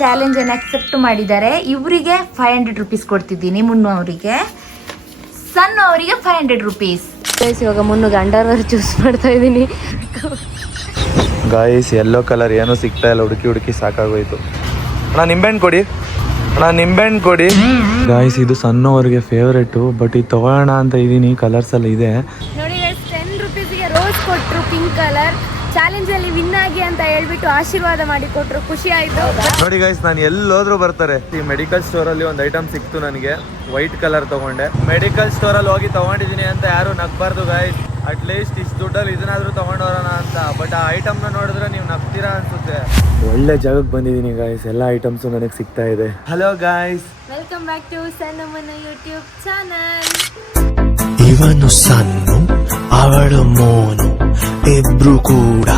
Challenge ಅನ್ನು accept ಮಾಡಿದ್ದಾರೆ. ಇವರಿಗೆ 500 ರೂಪೀಸ್ ಕೊಡ್ತಿದ್ದೀನಿ, ಮುನ್ನು ಅವರಿಗೆ, ಸಣ್ಣ ಅವರಿಗೆ 500 ರೂಪೀಸ್. ಇವಾಗ ಮುನ್ನುಗೆ ಅಂಡರ್ವೇರ್ ಚೂಸ್ ಮಾಡ್ತಾ ಇದ್ದೀನಿ. ಗಾಯ್ಸ್ ಯೆಲ್ಲೋ ಕಲರ್ ಏನೂ ಸಿಗ್ತಾ ಇಲ್ಲ, ಹುಡುಕಿ ಸಾಕಾಗೋಯ್ತು. ಅಣ್ಣ ನಿಂಬೆಹಣ್ಣು ಕೊಡಿ. ಗಾಯ್ಸ್ ಇದು ಸಣ್ಣವರಿಗೆ ಫೇವ್ರೇಟು, ಬಟ್ ಇದು ತಗೋಣ ಅಂತ ಇದ್ದೀನಿ. ಕಲರ್ಸ್ ಎಲ್ಲ ಇದೆ ನೋಡಿ. 10 ರೂಪೀಸ್ಗೆ ರೋಸ್ ಕೊಟ್ಟರು, ಪಿಂಕ್ ಕಲರ್. ಚಾಲೆಂಜ್ ಅಲ್ಲಿ ವಿನ್ ಆಗಿ ಅಂತ ಹೇಳ್ಬಿಟ್ಟು ಆಶೀರ್ವಾದ ಮಾಡಿ ಕೊಟ್ರು, ಖುಷಿ ಆಯ್ತು. ನೋಡಿ ಗೈಸ್, ನಾನು ಎಲ್ಲೋದ್ರೂ ಬರ್ತಾರೆ. ಈ ಮೆಡಿಕಲ್ ಸ್ಟೋರ್ ಅಲ್ಲಿ ಒಂದು ಐಟಮ್ ಸಿಕ್ತು ನನಗೆ, ವೈಟ್ ಕಲರ್ ತಗೊಂಡೆ. ಮೆಡಿಕಲ್ ಸ್ಟೋರ್ ಅಲ್ಲಿ ಹೋಗಿ ತಗೊಂಡಿದ್ದೀನಿ ಅಂತ ಯಾರು ನಗ್ಬಾರ್ದು ಗೈಸ್. ಅಟ್ ಲೀಸ್ಟ್ ಇಷ್ಟು ದುಡ್ಡಲ್ಲಿ ಇದನ್ನಾದ್ರೂ ತಗೊಂಡೋರೋಣ ಅಂತ. ಬಟ್ ಆ ಐಟಮ್ ನ ನೋಡಿದ್ರೆ ನೀವು ನಗ್ತೀರಾ ಅನ್ಸುತ್ತೆ. ಒಳ್ಳೆ ಜಾಗಕ್ಕೆ ಬಂದಿದ್ದೀನಿ ಗೈಸ್, ಎಲ್ಲ ಐಟಮ್ಸು ನನಗೆ ಸಿಗ್ತಾ ಇದೆ. Hello guys, welcome back to ಸಣ್ಣಮ್ಮನ ಯೂಟ್ಯೂಬ್ ಚಾನಲ್. ಇವನು ಸಣ್ಣು, ಅವಳು ಮೋನು, ಇಬ್ರು ಕೂಡ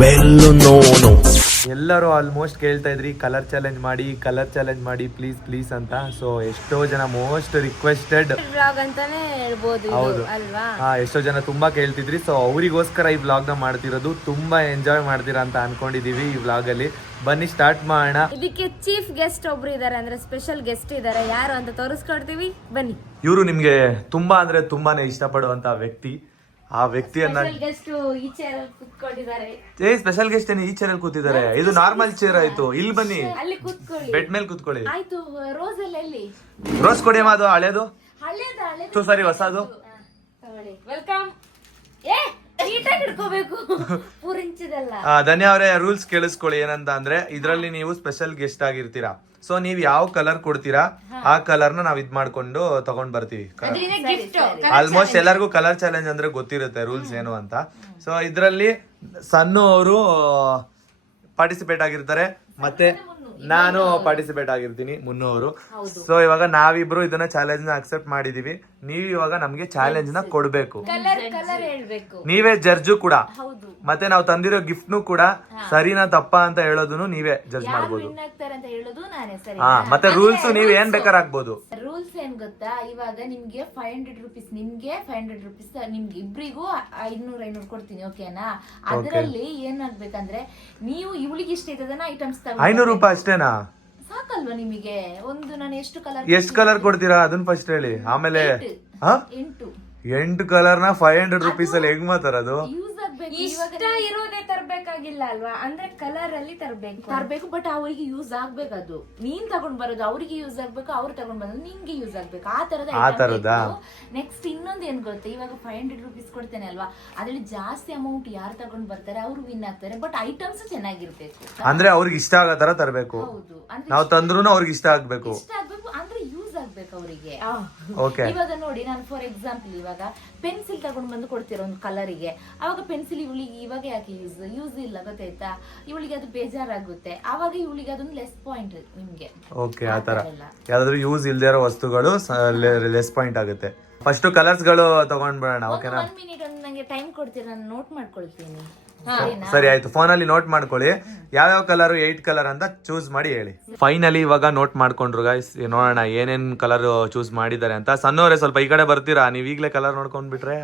ವೆಲ್ಲು ನೋನು. ಎಲ್ಲರೂ ಆಲ್ಮೋಸ್ಟ್ ಕೇಳ್ತಾ ಇದ್ರಿ ಕಲರ್ ಚಾಲೆಂಜ್ ಮಾಡಿ ಪ್ಲೀಸ್ ಅಂತ. ಸೊ ಎಷ್ಟೋ ಜನ ಮೋಸ್ಟ್ ರಿಕ್ವೆಸ್ಟೆಡ್ ವ್ಲಾಗ್ ಅಂತಾನೆ ಹೇಳ್ಬೋದು ಇದು, ಅಲ್ವಾ? ಎಷ್ಟೋ ಜನ ತುಂಬಾ ಕೇಳ್ತಿದ್ರಿ. ಸೊ ಅವರಿಗೋಸ್ಕರ ಈ ವ್ಲಾಗ್ ನ ಮಾಡ್ತಿರೋದು. ತುಂಬಾ ಎಂಜಾಯ್ ಮಾಡ್ತೀರಾ ಅಂತ ಅನ್ಕೊಂಡಿದೀವಿ ಈ ವ್ಲಾಗ್ ಅಲ್ಲಿ. ಬನ್ನಿ ಸ್ಟಾರ್ಟ್ ಮಾಡೋಣ. ಇದಕ್ಕೆ ಚೀಫ್ ಗೆಸ್ಟ್ ಒಬ್ರು ಇದಾರೆ, ಅಂದ್ರೆ ಸ್ಪೆಷಲ್ ಗೆಸ್ಟ್ ಇದಾರೆ. ಯಾರು ಅಂತ ತೋರಿಸ್ಕೊಡ್ತೀವಿ, ಬನ್ನಿ. ಇವರು ನಿಮ್ಗೆ ತುಂಬಾ ಅಂದ್ರೆ ತುಂಬಾನೇ ಇಷ್ಟಪಡುವಂತ ವ್ಯಕ್ತಿ. ಆ ವ್ಯಕ್ತಿಯನ್ನ ಗೆಸ್ಟ್ ಈ ಚೇರ್ ಕೂತ್ಕೊಂಡಿದ್ದಾರೆ. ಸ್ಪೆಷಲ್ ಗೆಸ್ಟ್ ಈ ಚೇರ್ ಅಲ್ಲಿ ಕೂತಿದ್ದಾರೆ. ಇದು ನಾರ್ಮಲ್ ಚೇರ್ ಆಯ್ತು. ಇಲ್ಲಿ ಬನ್ನಿ, ಅಲ್ಲಿ ಕೂತ್ಕೊಳ್ಳಿ. ಬೆಡ್ ಮೇಲೆ ಕೂತ್ಕೊಳ್ಳಿ. ಆಯ್ತು. ರೋಸ್ ಎಲ್ಲ ಎಲ್ಲಿ? ರೋಸ್ ಕೊಡಿ ಅದು ಹಳೇದು. ಹಳೇದು ಸರಿ, ಹೊಸದು ತಗೊಳ್ಳಿ. ವೆಲ್ಕಮ್. ನೀಟಾಗಿ ಹಿಡ್ಕೋಬೇಕು, ಪೂರಿಂಚಿದಲ್ಲ. ಧನ್ಯ ಅವರೇ, ರೂಲ್ಸ್ ಕೇಳಿಸ್ಕೊಳ್ಳಿ. ಏನಂತ ಅಂದ್ರೆ ಇದ್ರಲ್ಲಿ ನೀವು ಸ್ಪೆಷಲ್ ಗೆಸ್ಟ್ ಆಗಿರ್ತೀರಾ. ಸೊ ನೀವ್ ಯಾವ ಕಲರ್ ಕೊಡ್ತೀರಾ ಆ ಕಲರ್ ನ ನಾವ್ ಇದ್ ಮಾಡ್ಕೊಂಡು ತಗೊಂಡ್ ಬರ್ತೀವಿ. ಆಲ್ಮೋಸ್ಟ್ ಎಲ್ಲರಿಗೂ ಕಲರ್ ಚಾಲೆಂಜ್ ಅಂದ್ರೆ ಗೊತ್ತಿರುತ್ತೆ ರೂಲ್ಸ್ ಏನು ಅಂತ. ಸೊ ಇದ್ರಲ್ಲಿ ಸನ್ನು ಅವರು ಪಾರ್ಟಿಸಿಪೇಟ್ ಆಗಿರ್ತಾರೆ, ಮತ್ತೆ ನಾನು ಪಾರ್ಟಿಸಿಪೇಟ್ ಆಗಿರ್ತೀನಿ, ಮುನ್ನು ಅವರು. ಸೊ ಇವಾಗ ನಾವಿಬ್ರು ಇದನ್ನ ಚಾಲೆಂಜ್ ನ ಅಕ್ಸೆಪ್ಟ್ ಮಾಡಿದೀವಿ. ನೀವ್ ಇವಾಗ ನಮ್ಗೆ ಚಾಲೆಂಜ್ ನ ಕೊಡ್ಬೇಕು. ನೀವೇ ಜಡ್ಜು ಕೂಡ, ಮತ್ತೆ ನಾವು ತಂದಿರೋ ಗಿಫ್ಟ್ ನು ಕೂಡ ಸರಿನಾ ತಪ್ಪಾ ಅಂತ ಹೇಳೋದನ್ನು ನೀವೇ ಜಡ್ಜ್ ಮಾಡ್ಬೋದು. ಮತ್ತೆ ರೂಲ್ಸ್ ನೀವ್ ಏನ್ ಬೇಕಾದ್ರೆ ಹಾಕ್ಬೋದು. ರೂಲ್ಸ್ ಏನ್ ಗೊತ್ತಾ, ಇವಾಗ ನಿಮ್ಗೆ 500 ರೂಪೀಸ್, ನಿಮ್ಗೆ 500 ರೂಪೀಸ್, ನಿಮ್ಗೆ ಇಬ್ರಿಗೂ 500 ಕೊಡ್ತೀನಿ, ಓಕೆನಾ? ಅದರಲ್ಲಿ ಏನಾಗ್ಬೇಕಂದ್ರೆ ನೀವು ಇವಳಿಗೆ ಇಷ್ಟ ಇದ್ದದನ್ನ ಐಟಮ್ಸ್ 500 ರೂಪಾಯಿ ಅಷ್ಟೇನಾ? ಸಾಕಲ್ವಾ ನಿಮಗೆ? ಒಂದು ನಾನು ಎಷ್ಟು ಕಲರ್ ಕೊಡ್ತೀರಾ ಅದನ್ನ ಫಸ್ಟ್ ಹೇಳಿ, ಆಮೇಲೆ 8 ಕಲರ್ ನ 500 ರೂಪೀಸ್ ಅಲ್ಲಿ ಹೆಂಗ್ ಮಾತಾಡೋದು? ಇಷ್ಟ ಇರೋದೇ ತರ್ಬೇಕಾಗಿಲ್ಲ ಅಲ್ವಾ? ಅಂದ್ರೆ ಕಲರ್ ಅಲ್ಲಿ ತರ್ಬೇಕು. ಬಟ್ ಅವರಿಗೆ ಯೂಸ್ ಆಗ್ಬೇಕು. ಅದು ನೀನ್ ತಗೊಂಡ್ ಬರೋದು ಅವ್ರಿಗೆ ಯೂಸ್ ಆಗ್ಬೇಕು, ಅವ್ರು ತಗೊಂಡ್ ಬರೋದು ನಿನ್ಗೆ ಯೂಸ್ ಆಗ್ಬೇಕು. ಆ ತರದ. ನೆಕ್ಸ್ಟ್ ಇನ್ನೊಂದ್ ಏನ್ ಗೊತ್ತಾ, ಇವಾಗ 500 ರೂಪೀಸ್ ಕೊಡ್ತೇನೆ ಅಲ್ವಾ, ಅದ್ರಲ್ಲಿ ಜಾಸ್ತಿ ಅಮೌಂಟ್ ಯಾರು ತಗೊಂಡ್ ಬರ್ತಾರೆ ಅವ್ರು ವಿನ್ ಆಗ್ತಾರೆ. ಬಟ್ ಐಟಮ್ಸ್ ಚೆನ್ನಾಗಿರ್ಬೇಕು, ಅಂದ್ರೆ ಅವ್ರಿಗೆ ಇಷ್ಟ ಆಗೋ ತರ ತರಬೇಕು. ಹೌದು, ನಾವು ತಂದ್ರು ಅವ್ರಿಗೆ ಇಷ್ಟ ಆಗ್ಬೇಕು ಅಂದ್ರೆ ಯೂಸ್ ಆಗ್ಬೇಕು ಅವರಿಗೆ. ಓಕೆ, ಇವಾಗ ನೋಡಿ, ನಾನು ಫಾರ್ ಎಕ್ಸಾಂಪಲ್ ಇವಾಗ ಪೆನ್ಸಿಲ್ ತಗೊಂಡ್ ಬಂದು ಕೊಡ್ತೀರ ಒಂದು ಕಲರಿಗೆ, ಅವಾಗ ಪೆನ್ಸಿಲ್ ಇವಳಿಗೆ ಇವಾಗ ಯಾಕೆ ಯೂಸ್ ಇಲ್ಲ ಗೊತ್ತಾಯ್ತಾ? ಇವಳಿಗೆ ಅದು ಬೇಜಾರಾಗುತ್ತೆ, ಅವಾಗ ಇವಳಿಗೆ ಅದೊಂದು ಲೆಸ್ ಪಾಯಿಂಟ್ ನಿಮ್ಗೆ. ಓಕೆ, ಆತರ ಯಾವ್ದಾದ್ರು ಯೂಸ್ ಇಲ್ದೇ ಇರೋ ವಸ್ತುಗಳು ಲೆಸ್ ಪಾಯಿಂಟ್ ಆಗುತ್ತೆ. ಫಸ್ಟ್ ಕಲರ್ಸ್ ಗಳು ತಗೊಂಡ್ ಬರೋಣ, ಓಕೆನಾ? 1 ಮಿನಿಟ್ ನಂಗೆ ಟೈಮ್ ಕೊಡ್ತೀರಾ, ನಾನು ನೋಟ್ ಮಾಡ್ಕೊಳ್ತೀನಿ. ಸರಿ ಆಯ್ತು, ಫೋನ್ ಅಲ್ಲಿ ನೋಟ್ ಮಾಡ್ಕೊಳ್ಳಿ. ಯಾವ್ಯಾವ ಕಲರ್ 8 ಕಲರ್ ಅಂತ ಚೂಸ್ ಮಾಡಿ ಹೇಳಿ. ಫೈನಲಿ ಇವಾಗ ನೋಟ್ ಮಾಡ್ಕೊಂಡ್ರು ಗೈಸ್. ನೋಡೋಣ ಏನೇನ್ ಕಲರ್ ಚೂಸ್ ಮಾಡಿದ್ದಾರೆ ಅಂತ. ಸಣ್ಣವರೇ ಸ್ವಲ್ಪ ಈ ಕಡೆ ಬರ್ತೀರಾ? ನೀವ್ ಈಗ್ಲೇ ಕಲರ್ ನೋಡ್ಕೊಂಡ್ ಬಿಟ್ರೆ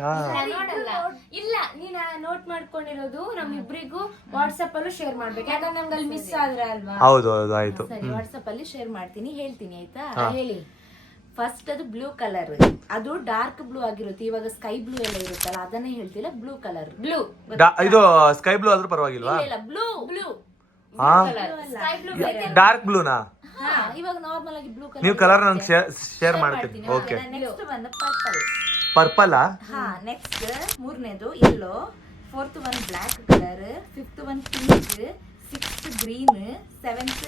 ಇಲ್ಲ, ನೀನ್ ನೋಟ್ ಮಾಡ್ಕೊಂಡಿರೋದು ನಮ್ಮಿಬ್ರಿಗೂ ವಾಟ್ಸ್ಆಪ್ ಅಲ್ಲೂ ಶೇರ್ ಮಾಡ್ಬೇಕು, ಯಾಕಂದ್ರೆ ನಮ್ಗೆ ಅಲ್ಲಿ ಮಿಸ್ ಆದ್ರೆ ಅಲ್ವಾ? ಹೌದು ಆಯ್ತು. ಸರಿ, ವಾಟ್ಸ್ಆಪ್ ಅಲ್ಲಿ ಶೇರ್ ಮಾಡ್ತೀನಿ, ಹೇಳ್ತೀನಿ ಆಯ್ತಾ? ಹೇಳಿ. ಫಸ್ಟ್ ಅದು ಬ್ಲೂ ಕಲರ್, ಅದು ಡಾರ್ಕ್ ಬ್ಲೂ ಆಗಿರುತ್ತೆ. ಇವಾಗ ಸ್ಕೈ ಬ್ಲೂ ಎಲ್ಲ ಇರುತ್ತಲ್ಲ ಅದನ್ನೇ ಹೇಳ್ತಿಲ್ಲ, ಬ್ಲೂ ಕಲರ್. ಬ್ಲೂ ಇದು ಸ್ಕೈ ಬ್ಲೂ ಆದ್ರೂ ಪರವಾಗಿಲ್ವಾ? ಬ್ಲೂ ಡಾರ್ಕ್ ಬ್ಲೂನಾ? ಇವಾಗ ನಾರ್ಮಲ್ ಆಗಿ ಬ್ಲೂ ಕಲರ್. ನೀವು ಕಲರ್ ನಂಗೆ ಶೇರ್ ಮಾಡ್ತೀನಿ. ಓಕೆ, ನೆಕ್ಸ್ಟ್ ಒಂದು ಪರ್ಪಲ್. ಪರ್ಪಲ್. ನೆಕ್ಸ್ಟ್ ಮೂರನೇದು yellow, 4th one black colour, 5th one pink, 6th green, 7th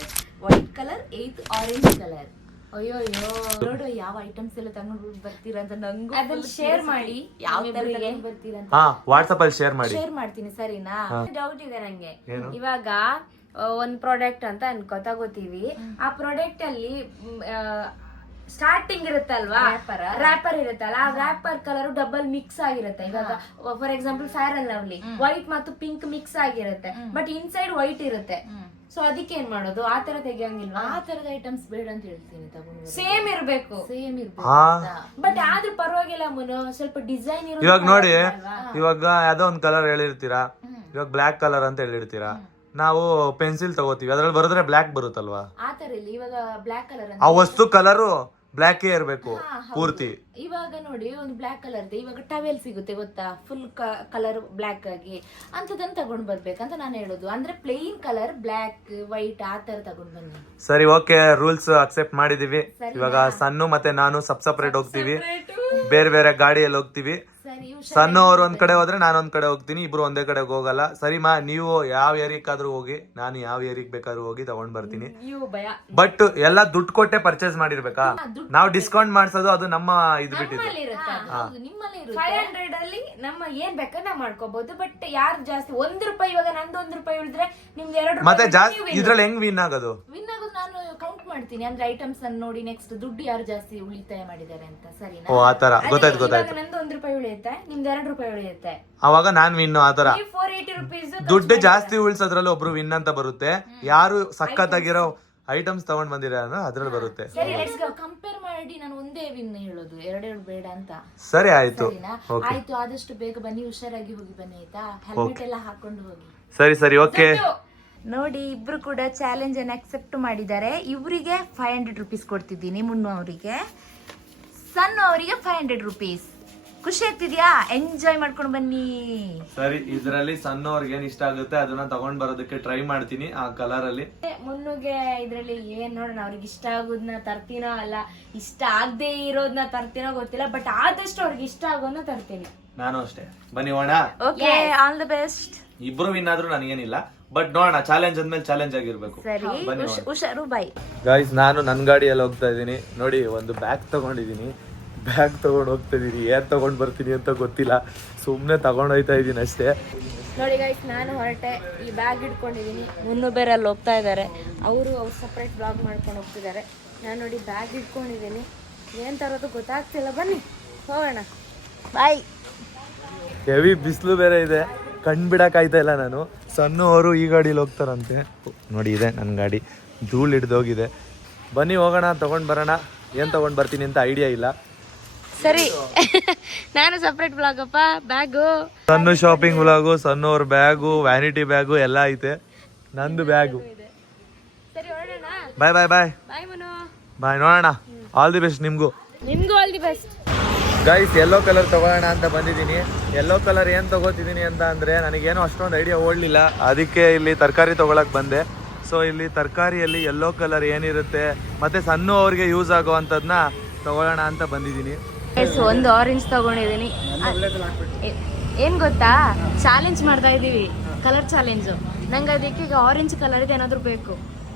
white colour, 8th orange colour. ಅಯ್ಯೋ ನೋಡು ಯಾವ ಐಟಮ್ಸ್ ಎಲ್ಲ ತಗೊಂಡು ಬರ್ತೀರಾ ಅಂತ ನಂಗೂ ಅದನ್ನ ಶೇರ್ ಮಾಡಿ, ಯಾವ ತರ ತಗೊಂಡು ಬರ್ತೀರಾ ಅಂತ ವಾಟ್ಸ್ಆಪ್ ಅಲ್ಲಿ ಶೇರ್ ಮಾಡ್ತೀನಿ, ಸರಿನಾ? ಡೌಟ್ ಇದೆ ನಂಗೆ. ಇವಾಗ ಒಂದ್ ಪ್ರಾಡಕ್ಟ್ ಅಂತ ತಗೋತೀವಿ, ಆ ಪ್ರಾಡಕ್ಟ್ ಅಲ್ಲಿ ಸ್ಟಾರ್ಟಿಂಗ್ ಇರುತ್ತಲ್ವಾ, ರ್ಯಾಪರ್ ಇರುತ್ತಲ್ಲ, ಆ ರ್ಯಾಪರ್ ಕಲರ್ ಡಬಲ್ ಮಿಕ್ಸ್ ಆಗಿರುತ್ತೆ. ಇವಾಗ for example fair and lovely white ಮತ್ತು ಪಿಂಕ್ ಮಿಕ್ಸ್ ಆಗಿರುತ್ತೆ, ಬಟ್ ಇನ್ಸೈಡ್ ವೈಟ್ ಇರುತ್ತೆ. ಸೊ ಅದಕ್ಕೆ ಏನ್ ಮಾಡೋದು? ಆ ತರ ತೆಗಿಯಂಗಿಲ್ವಾ? ಆ ತರದ ಐಟಮ್ಸ್ ಬೇಡ ಅಂತ ಹೇಳ್ತೀನಿ. ಸೇಮ್ ಇರ್ಬೇಕು ಬಟ್ ಆದ್ರೂ ಪರವಾಗಿಲ್ಲ ಮುನು, ಸ್ವಲ್ಪ ಡಿಸೈನ್ ಇರೋ. ಇವಾಗ ನೋಡಿ, ಇವಾಗ ಯಾವ್ದೋ ಒಂದ್ ಕಲರ್ ಹೇಳಿರ್ತೀರಾ, ಇವಾಗ ಬ್ಲಾಕ್ ಕಲರ್ ಅಂತ ಹೇಳಿರ್ತೀರಾ, ನಾವು ಪೆನ್ಸಿಲ್ ತಗೋತೀವಿ, ಅದ್ರಲ್ಲಿ ಬರೋದ್ರೆ ಬ್ಲ್ಯಾಕ್ ಬರುತ್ತಲ್ವಾ? ಆ ತರ ಇಲ್ಲ, ಇವಾಗ ಬ್ಲಾಕ್ ಕಲರ್ ಆ ವಸ್ತು ಕಲರು ಬ್ಲ್ಯಾಕೇ ಇರ್ಬೇಕು ಪೂರ್ತಿ. ಇವಾಗ ನೋಡಿ ಒಂದು ಬ್ಲಾಕ್ ಕಲರ್ ಇವಾಗ ಟವೆಲ್ ಸಿಗುತ್ತೆ ಗೊತ್ತಾ, ಫುಲ್ ಕಲರ್ ಬ್ಲಾಕ್ ಆಗಿ ಅಂತದನ್ನ ತಗೊಂಡ್ ಬರ್ಬೇಕಂತ ನಾನು ಹೇಳೋದು. ಅಂದ್ರೆ ಪ್ಲೇನ್ ಕಲರ್ ಬ್ಲಾಕ್ ವೈಟ್ ಆ ತರ ತಗೊಂಡ್ ಬನ್ನಿ. ಸರಿ, ಓಕೆ, ರೂಲ್ಸ್ ಅಕ್ಸೆಪ್ಟ್ ಮಾಡಿದೀವಿ. ಇವಾಗ ಸನ್ನು ಮತ್ತೆ ನಾನು ಸಪ್ರೇಟ್ ಹೋಗ್ತೀವಿ, ಬೇರೆ ಬೇರೆ ಗಾಡಿಯಲ್ಲಿ ಹೋಗ್ತೀವಿ. ಸನ್ನು ಅವ್ರು ಒಂದ್ ಕಡೆ ಹೋದ್ರೆ ನಾನು ಒಂದ್ ಕಡೆ ಹೋಗ್ತೀನಿ, ಇಬ್ರು ಒಂದೇ ಕಡೆ ಹೋಗಲ್ಲ. ಸರಿಮಾ, ನೀವು ಯಾವ ಏರಿಯಾಕ್ಕಾದ್ರೂ ಹೋಗಿ, ನಾನು ಯಾವ ಏರಿಯಾಕ್ ಬೇಕಾದ್ರೂ ಹೋಗಿ ತಗೊಂಡ್ ಬರ್ತೀನಿ. ಬಟ್ ಎಲ್ಲ ದುಡ್ಡು ಕೊಟ್ಟೆ ಪರ್ಚೇಸ್ ಮಾಡಿರ್ಬೇಕಾ? ನಾವು ಡಿಸ್ಕೌಂಟ್ ಮಾಡ್ಸೋದು ಅದು ನಮ್ಮ ಇದು ಬಿಟ್ಟಿದ್ದು. 500 ಅಲ್ಲಿ ನಮ್ಮ ಏನ್ ಬೇಕಾದ್ರೆ ನಾವ್ ಮಾಡ್ಕೋಬಹುದು. ಬಟ್ ಯಾರು ಜಾಸ್ತಿ ₹1 ಇವಾಗ ನಂದು ₹1 ಉಳಿದ್ರೆ ನಿಮ್ಗೆ ₹2 ಮತ್ತೆ ಜಾಸ್ತಿ ಇದ್ರಲ್ಲಿ ಹೆಂಗ್ ವಿನ್ ಆಗೋದು? ವಿನ್ ಆಗೋದು ನಾನು ಕೌಂಟ್ ಮಾಡ್ತೀನಿ, ಅಂದ್ರೆ ಐಟಮ್ಸ್ ಅನ್ನು ನೋಡಿ ನೆಕ್ಸ್ಟ್ ದುಡ್ಡು ಯಾರು ಜಾಸ್ತಿ ಉಳಿತಾಯ ಮಾಡಿದ್ದಾರೆ ಅಂತ. ಸರಿನಾ? ಓ, ಆತರ ಗೊತ್ತಾಯ್ತು ಗೊತ್ತಾಯ್ತು. ನಂದು ₹1 ಉಳಿಯುತ್ತೆ, ನಿಮ್ದು ₹2 ಉಳಿಯುತ್ತೆ. ಅವಾಗ ನಾನ್ ವಿನ್. ಆತರ ₹480 ದುಡ್ಡು ಜಾಸ್ತಿ ಉಳಿಸೋದ್ರಲ್ಲಿ ಒಬ್ರು ವಿನ್ ಅಂತ ಬರುತ್ತೆ. ಯಾರು ಸಖತ್ತಾಗಿರೋ ಐಟಮ್ಸ್ ತಗೊಂಡ್ ಬಂದಿರ ಅದ್ರಲ್ಲಿ ಬರುತ್ತೆ. ಕಂಪೇರ್ ಮಾಡಿ ನಾನು ಒಂದೇ ವಿನ್ ಹೇಳೋದು, ಎರಡೆರಡು ಬೇಡ ಅಂತ. ಸರಿ, ಆಯ್ತು. ಆಯ್ತು, ಆದಷ್ಟು ಬೇಗ ಬನ್ನಿ, ಹುಷಾರಾಗಿ ಹೋಗಿ ಬನ್ನಿ ಆಯ್ತಾ? ಹೆಲ್ಮೆಟ್ ಎಲ್ಲ ಹಾಕೊಂಡು ಹೋಗಿ. ಸರಿ ಸರಿ, ಓಕೆ. ನೋಡಿ, ಇಬ್ರು ಕೂಡ ಚಾಲೆಂಜ್ ಅನ್ನು ಅಕ್ಸೆಪ್ಟ್ ಮಾಡಿದ್ದಾರೆ. ಇವರಿಗೆ ₹500 ಕೊಡ್ತಿದ್ದೀನಿ, ಮುನ್ನು ಅವರಿಗೆ, ಸನ್ನು ಅವರಿಗೆ ₹500. ಖುಷಿ ಆಗ್ತಿದ್ಯಾ? ಎಂಜಾಯ್ ಮಾಡ್ಕೊಂಡು ಬನ್ನಿ. ಸರಿ, ಇದ್ರಲ್ಲಿ ಸಣ್ಣವ್ರಿಗೆ ಏನ್ ಇಷ್ಟ ಆಗುತ್ತೆ ಅದನ್ನ ತಗೊಂಡ್ ಬರೋದಕ್ಕೆ ಟ್ರೈ ಮಾಡ್ತೀನಿ ಆ ಕಲರ್ ಅಲ್ಲಿ. ಮುನ್ನುಗೆ ಇದ್ರಲ್ಲಿ ಏನ್ ನೋಡೋಣ, ಅವ್ರಿಗೆ ಇಷ್ಟ ಆಗೋದನ್ನ ತರ್ತೀನೋ ಅಲ್ಲ ಇಷ್ಟ ಆಗದೆ ಇರೋದನ್ನ ತರ್ತೀನೋ ಗೊತ್ತಿಲ್ಲ, ಬಟ್ ಆದಷ್ಟು ಅವ್ರಿಗೆ ಇಷ್ಟ ಆಗೋದನ್ನ ತರ್ತೀನಿ. ನಾನು ಅಷ್ಟೇ, ಬನ್ನಿ ಹೋಣ. Okay, all the best. ಇಬ್ರು ವಿನ್ ಆದ್ರೂ ನನಗೇನಿಲ್ಲ, ಬಟ್ ನೋಡೋಣ, ಚಾಲೆಂಜ್ ಅಂದ್ಮೇಲೆ ಚಾಲೆಂಜ್ ಆಗಿರ್ಬೇಕು. ಸರಿ, ಹುಷಾರು, ಬೈ. ಗೈಸ್, ನಾನು ನನ್ನ ಗಾಡಿಯಲ್ಲಿ ಹೋಗ್ತಾ ಇದೀನಿ. ನೋಡಿ, ಒಂದು ಬ್ಯಾಗ್ ತಗೊಂಡಿದೀನಿ, ಬ್ಯಾಗ್ ತಗೊಂಡ್ ಹೋಗ್ತಾ ಇದೀನಿ. ಏನ್ ತಗೊಂಡ್ ಬರ್ತೀನಿ ಅಂತ ಗೊತ್ತಿಲ್ಲ, ಸುಮ್ನೆ ತಗೊಂಡ್ ಹೋಯ್ತಾ ಇದೀನಿ ಅಷ್ಟೇ. ನೋಡಿ ಗೈಸ್, ನಾನು ಹೊರಟೆ, ಈ ಬ್ಯಾಗ್ ಇಟ್ಕೊಂಡಿದೀನಿ. ಮುನ್ನು ಬೇರೆ ಅಲ್ಲಿ ಹೋಗ್ತಾ ಇದ್ದಾರೆ, ಅವ್ರು ಸಪ್ರೇಟ್ ಬ್ಲಾಗ್ ಮಾಡ್ಕೊಂಡು ಹೋಗ್ತಿದ್ದಾರೆ. ನಾನು ನೋಡಿ ಬ್ಯಾಗ್ ಇಟ್ಕೊಂಡಿದ್ದೀನಿ, ಏನ್ ತರೋದು ಗೊತ್ತಾಗ್ತಿಲ್ಲ. ಬನ್ನಿ ಹೋಗೋಣ, ಬಾಯ್. ಹೆವಿ ಬಿಸಿಲು ಬೇರೆ ಇದೆ, ಕಣ್ ಬಿಡಕ್ ಆಯ್ತಾ ಇಲ್ಲ ನಾನು. ಸಣ್ಣ ಅವರು ಈ ಗಾಡಿಲಿ ಹೋಗ್ತಾರಂತೆ. ನೋಡಿ, ಇದೆ ನನ್ನ ಗಾಡಿ, ಧೂಳು ಹಿಡ್ದೋಗಿದೆ. ಬನ್ನಿ ಹೋಗೋಣ, ತಗೊಂಡ್ ಬರೋಣ. ಏನ್ ತಗೊಂಡ್ ಬರ್ತೀನಿ ಅಂತ ಐಡಿಯಾ ಇಲ್ಲ. ಸರಿ, ನಾನು ಸಪ್ರೇಟ್ ಬ್ಲಾಗ್ ಅಪ್ಪ, ಬ್ಯಾಗು ಸಣ್ಣ ಶಾಪಿಂಗ್ ಬ್ಲಾಗು, ಸಣ್ಣ ಅವ್ರ ಬ್ಯಾಗು, ವ್ಯಾನಿಟಿ ಬ್ಯಾಗು ಎಲ್ಲ ಐತೆ, ನಂದು ಬ್ಯಾಗು. ಸರಿ, ಹೊರಡೋಣ. ಬಾಯ್ ಬಾಯ್ ಬಾಯ್ ಬಾಯ್ ಮುನು, ಬಾಯ್. ನೋಡೋಣ, ಆಲ್ ದಿ ಬೆಸ್ಟ್ ನಿಮ್ಗೂ. ನಿಮ್ಗೂ all the best. Guys, yellow colour ತಗೋಣ ಅಂತ ಬಂದಿದ್ದೀನಿ. ಯೆಲ್ಲೋ ಕಲರ್ ಏನು ತಗೋತಿದ್ದೀನಿ ಅಂತ ಅಂದರೆ ನನಗೇನೋ ಅಷ್ಟೊಂದು ಐಡಿಯಾ ಓಡಲಿಲ್ಲ, ಅದಕ್ಕೆ ಇಲ್ಲಿ ತರಕಾರಿ ತೊಗೊಳಕ್ಕೆ ಬಂದೆ. ಸೊ ಇಲ್ಲಿ ತರಕಾರಿಯಲ್ಲಿ ಯೆಲ್ಲೋ ಕಲರ್ ಏನಿರುತ್ತೆ ಮತ್ತು ಸಣ್ಣ ಅವ್ರಿಗೆ ಯೂಸ್ ಆಗೋವಂಥದ್ದನ್ನ ತಗೊಳ್ಳೋಣ ಅಂತ ಬಂದಿದ್ದೀನಿ. ಒಂದು ಆರೆಂಜ್ ತಗೊಂಡಿದ್ದೀನಿ. ಏನ್ ಗೊತ್ತಾ, ಚಾಲೆಂಜ್ ಮಾಡ್ತಾ ಇದೀವಿ, ಕಲರ್ ಚಾಲೆಂಜು. ನಂಗೆ ಅದಕ್ಕೆ ಈಗ ಆರೆಂಜ್ ಕಲರ್ ಇದೆ ಏನಾದರೂ ಬೇಕು,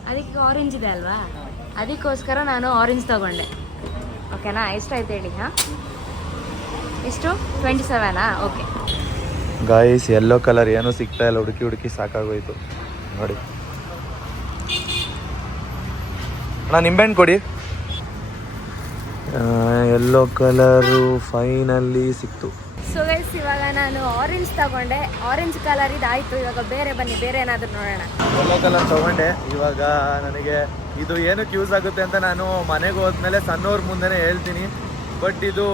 ಅದಕ್ಕೆ ಆರೆಂಜ್ ಇದೆ ಅಲ್ವಾ, ಅದಕ್ಕೋಸ್ಕರ ನಾನು ಆರೆಂಜ್ ತಗೊಂಡೆ. ಓಕೆನಾ? ಎಷ್ಟಾಯ್ತು ಹೇಳಿ? ಹಾಂ, ಎಷ್ಟು? 27? ಓಕೆ ಗಾಯ್ಸ್, ಯೆಲ್ಲೋ ಕಲರ್ ಏನೂ ಸಿಗ್ತಾ ಇಲ್ಲ, ಹುಡುಕಿ ಹುಡುಕಿ ಸಾಕಾಗೋಯ್ತು. ನೋಡಿ ಅಣ್ಣ, ನಿಂಬೆಹಣ್ಣು ಕೊಡಿ. ಯೆಲ್ಲೋ ಕಲರು ಫೈನಲ್ಲಿ ಸಿಕ್ತು. ಸೊ ಗೈಸ್, ಇವಾಗ ನಾನು ಆರೆಂಜ್ ತಗೊಂಡೆ, ಆರೆಂಜ್ ಕಲರ್ ಇದಾಯ್ತು. ಇವಾಗ ಬೇರೆ ಬನ್ನಿ, ಬೇರೆ ಏನಾದರೂ ನೋಡೋಣ. ಯೆಲ್ಲೋ ಕಲರ್ ತಗೊಂಡೆ. ಇವಾಗ ನನಗೆ ಇದು ಏನಕ್ಕೆ ಯೂಸ್ ಆಗುತ್ತೆ ಅಂತ ನಾನು ಮನೆಗೆ ಹೋದ್ಮೇಲೆ ಸಣ್ಣವ್ರ ಮುಂದೆನೇ ಹೇಳ್ತೀನಿ. ಬಟ್ ಇದು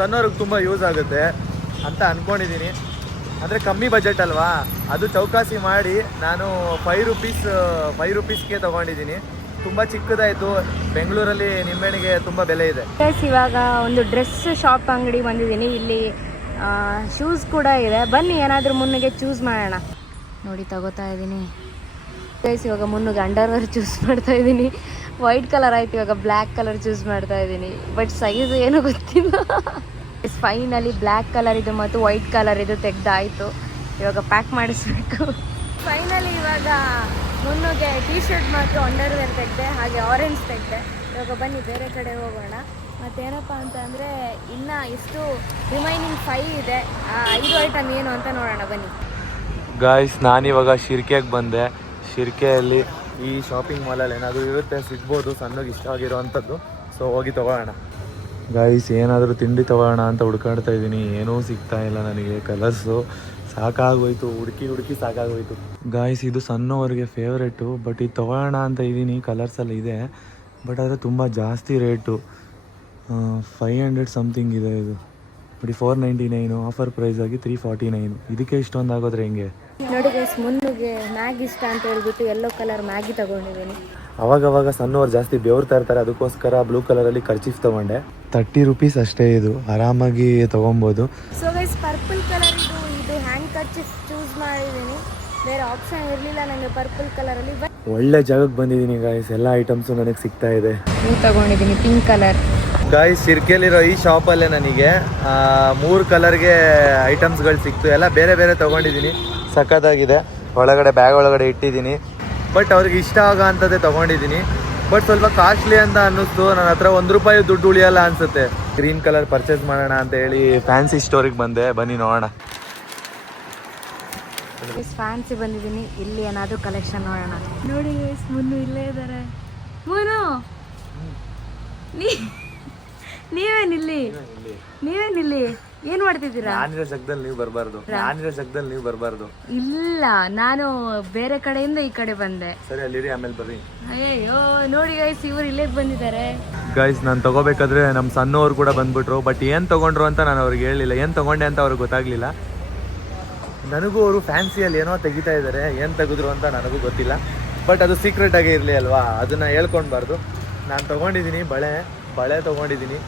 ಸಣ್ಣವ್ರಿಗೆ ತುಂಬ ಯೂಸ್ ಆಗುತ್ತೆ ಅಂತ ಅಂದ್ಕೊಂಡಿದ್ದೀನಿ. ಅಂದರೆ ಕಮ್ಮಿ ಬಜೆಟ್ ಅಲ್ವಾ, ಅದು ಚೌಕಾಸಿ ಮಾಡಿ ನಾನು ಫೈವ್ ರುಪೀಸ್ಗೆ ತೊಗೊಂಡಿದ್ದೀನಿ. ತುಂಬ ಚಿಕ್ಕದಾಯಿತು. ಬೆಂಗಳೂರಲ್ಲಿ ನಿಂಬೆಹಣ್ಣಿಗೆ ತುಂಬ ಬೆಲೆ ಇದೆ. ಇವಾಗ ಒಂದು ಡ್ರೆಸ್ ಶಾಪ್ ಅಂಗಡಿ ಬಂದಿದ್ದೀನಿ. ಇಲ್ಲಿ ಶೂಸ್ ಕೂಡ ಇದೆ. ಬನ್ನಿ, ಏನಾದರೂ ಮುನ್ನಿಗೆ ಚೂಸ್ ಮಾಡೋಣ. ನೋಡಿ, ತಗೋತಾ ಇದ್ದೀನಿ ಗೈಸ್. ಇವಾಗ ಮುನ್ನಿಗೆ ಅಂಡರ್ವೇರ್ ಚೂಸ್ ಮಾಡ್ತಾ ಇದ್ದೀನಿ. ವೈಟ್ ಕಲರ್ ಆಯ್ತು, ಇವಾಗ ಬ್ಲ್ಯಾಕ್ ಕಲರ್ ಚೂಸ್ ಮಾಡ್ತಾ ಇದ್ದೀನಿ. ಬಟ್ ಸೈಜ್ ಏನೂ ಗೊತ್ತಿಲ್ಲ. ಫೈನಲಿ ಬ್ಲ್ಯಾಕ್ ಕಲರ್ ಇದು ಮತ್ತು ವೈಟ್ ಕಲರ್ ಇದು ತೆಗ್ದಾಯಿತು. ಇವಾಗ ಪ್ಯಾಕ್ ಮಾಡಿಸ್ಬೇಕು. ಫೈನಲಿ ಇವಾಗ ಮುನ್ನುಗೆ ಟೀ ಶರ್ಟ್ ಮತ್ತು ಅಂಡರ್ವೇರ್ ತೆಗೆದೆ, ಹಾಗೆ ಆರೆಂಜ್ ತೆಗೆದೆ. ಇವಾಗ ಬನ್ನಿ ಬೇರೆ ಕಡೆ ಹೋಗೋಣ. ಮತ್ತೇನಪ್ಪ ಅಂತಂದರೆ ಇನ್ನು ಎಷ್ಟು ರಿಮೈನಿಂಗ್ 5 ಇದೆ. ಆ 5 ಐಟಮ್ ಏನು ಅಂತ ನೋಡೋಣ, ಬನ್ನಿ. ಗಾಯ್ಸ್, ನಾನಿವಾಗ ಶಿರ್ಕೆಗೆ ಬಂದೆ. ಶಿರ್ಕೆಯಲ್ಲಿ ಈ ಶಾಪಿಂಗ್ ಮಾಲಲ್ಲಿ ಏನಾದರೂ ಇರುತ್ತೆ, ಸಿಗ್ಬೋದು ಸಣ್ಣಗೆ ಇಷ್ಟ ಆಗಿರೋವಂಥದ್ದು. ಸೊ ಹೋಗಿ ತೊಗೊಳ್ಳೋಣ. ಗಾಯ್ಸ್, ಏನಾದರೂ ತಿಂಡಿ ತೊಗೊಳ್ಳೋಣ ಅಂತ ಹುಡ್ಕಾಡ್ತಾ ಇದ್ದೀನಿ, ಏನೂ ಸಿಗ್ತಾ ಇಲ್ಲ ನನಗೆ. ಕಲರ್ಸು ಸಾಕಾಗೋಯ್ತು, ಹುಡುಕಿ ಸಾಕಾಗೋಯ್ತು. ಗಾಯ್ಸ್, ಇದು ಸಣ್ಣವ್ರಿಗೆ ಫೇವ್ರೇಟು, ಬಟ್ ಇದು ತೊಗೊಳ್ಳೋಣ ಅಂತ ಇದ್ದೀನಿ. ಕಲರ್ಸಲ್ಲಿ ಇದೆ, ಬಟ್ ಆದರೆ ತುಂಬ ಜಾಸ್ತಿ ರೇಟು. 500 ಸಮಥಿಂಗ್ ಇದೆ ಇದು. ನೋಡಿ 499 ಆಫರ್ ಪ್ರೈಸ್ ಆಗಿ 349. ಇದಕ್ಕೆ ಇಷ್ಟೊಂದು ಆಗೋದ್ರೆ ಹೆಂಗೆ? ನೋಡಿ ಗೈಸ್, ಮುನ್ನುಗೆ ಮ್ಯಾಗಿ ಇಷ್ಟ ಅಂತ ಹೇಳ್ಬಿಟ್ಟು ಯೆಲ್ಲೋ ಕಲರ್ ಮ್ಯಾಗಿ ತಗೊಂಡಿದ್ದೀನಿ. ಅವಾಗ ಸಣ್ಣವ್ರು ಜಾಸ್ತಿ ಬೆವ್ರ್ತಾ ಇರ್ತಾರೆ, ಅದಕ್ಕೋಸ್ಕರ ಬ್ಲೂ ಕಲರಲ್ಲಿ ಕರ್ಚೀಫ್ ತೊಗೊಂಡೆ. 30 ರೂಪೀಸ್ ಅಷ್ಟೇ, ಇದು ಆರಾಮಾಗಿ ತೊಗೊಬೋದು. ಸೊ ಗೈಸ್, ಪರ್ಪಲ್ ಕಲರ್ ಇದು ಹ್ಯಾಂಡ್ ಕರ್ಚೀಫ್ ಚೂಸ್ ಮಾಡಿದ್ದೀನಿ. ಬೇರೆ ಆಪ್ಷನ್ ಇರಲಿಲ್ಲ ನನಗೆ ಪರ್ಪಲ್ ಕಲರಲ್ಲಿ. ಒಳ್ಳೆ ಜಾಗಕ್ಕೆ ಬಂದಿದ್ದೀನಿ ಗಾಯ್ಸ್, ಎಲ್ಲ ಐಟಮ್ಸು ನನಗೆ ಸಿಗ್ತಾ ಇದೆ. ನೀವು ತಗೊಂಡಿದ್ದೀನಿ ಪಿಂಕ್ ಕಲರ್. ಗಾಯ್ಸ್, ಶಿರ್ಕೆಲಿರೋ ಈ ಶಾಪಲ್ಲೇ ನನಗೆ 3 ಕಲರ್ಗೆ ಐಟಮ್ಸ್ಗಳು ಸಿಕ್ತು. ಎಲ್ಲ ಬೇರೆ ಬೇರೆ ತೊಗೊಂಡಿದ್ದೀನಿ, ಸಖತ್ತಾಗಿದೆ. ಒಳಗಡೆ ಬ್ಯಾಗ್ ಒಳಗಡೆ ಇಟ್ಟಿದ್ದೀನಿ. ಬಟ್ ಅವ್ರಿಗೆ ಇಷ್ಟ ಆಗೋ ಅಂಥದ್ದೇ ತೊಗೊಂಡಿದ್ದೀನಿ. ಬಟ್ ಸ್ವಲ್ಪ ಕಾಸ್ಟ್ಲಿ ಅಂತ ಅನ್ನಿಸ್ತು. ನನ್ನ ಹತ್ರ ₹1 ದುಡ್ಡು ಉಳಿಯಲ್ಲ ಅನ್ಸುತ್ತೆ. ಗ್ರೀನ್ ಕಲರ್ ಪರ್ಚೇಸ್ ಮಾಡೋಣ ಅಂತ ಹೇಳಿ ಫ್ಯಾನ್ಸಿ ಸ್ಟೋರಿಗೆ ಬಂದೆ. ಬನ್ನಿ ನೋಡೋಣ. ಫ್ಯಾನ್ಸಿ ಬಂದಿದ್ದೀನಿ, ಇಲ್ಲಿ ಏನಾದರೂ ಕಲೆಕ್ಷನ್ ನೋಡೋಣ. ನೋಡಿ ಗೈಸ್, ಮುನ್ನು ಇಲ್ಲೇ ಇದ್ದಾರೆ. ಮುನ್ನು, ನೀವೇನಿಲ್ಲಿ ಏನ್ ಮಾಡ್ತಿದ್ದೀರಾ? ನಾನಿರೋ ಜಾಗದಲ್ಲಿ ನೀವು ಬರಬಾರ್ದು. ಇಲ್ಲ, ನಾನು ಬೇರೆ ಕಡೆಯಿಂದ ಈ ಕಡೆ ಬಂದೆ. ಸರಿ, ಅಲ್ಲಿರಿ, ಆಮೇಲೆ ಬರ್ರಿ. ಅಯ್ಯೋ ನೋಡಿ ಗೈಸ್, ಇವ್ರು ಇಲ್ಲೇ ಬಂದಿದ್ದಾರೆ. ಗೈಸ್, ನಾನು ತಗೋಬೇಕಾದ್ರೆ ನಮ್ಮ ಸಣ್ಣವ್ರು ಕೂಡ ಬಂದ್ಬಿಟ್ರು. ಬಟ್ ಏನು ತಗೊಂಡ್ರು ಅಂತ ನಾನು ಅವ್ರಿಗೆ ಹೇಳಿಲ್ಲ. ಏನು ತಗೊಂಡೆ ಅಂತ ಅವ್ರಿಗೆ ಗೊತ್ತಾಗ್ಲಿಲ್ಲ. ನನಗೂ ಅವರು ಫ್ಯಾನ್ಸಿಯಲ್ಲಿ ಏನೋ ತೆಗಿತಾ ಇದ್ದಾರೆ, ಏನು ತೆಗೆದ್ರು ಅಂತ ನನಗೂ ಗೊತ್ತಿಲ್ಲ. ಬಟ್ ಅದು ಸೀಕ್ರೆಟ್ ಆಗೇ ಇರಲಿ ಅಲ್ವಾ, ಅದನ್ನು ಹೇಳ್ಕೊಳ್ಬಾರ್ದು. ನಾನು ತೊಗೊಂಡಿದ್ದೀನಿ, ಬಳೆ ತೊಗೊಂಡಿದ್ದೀನಿ.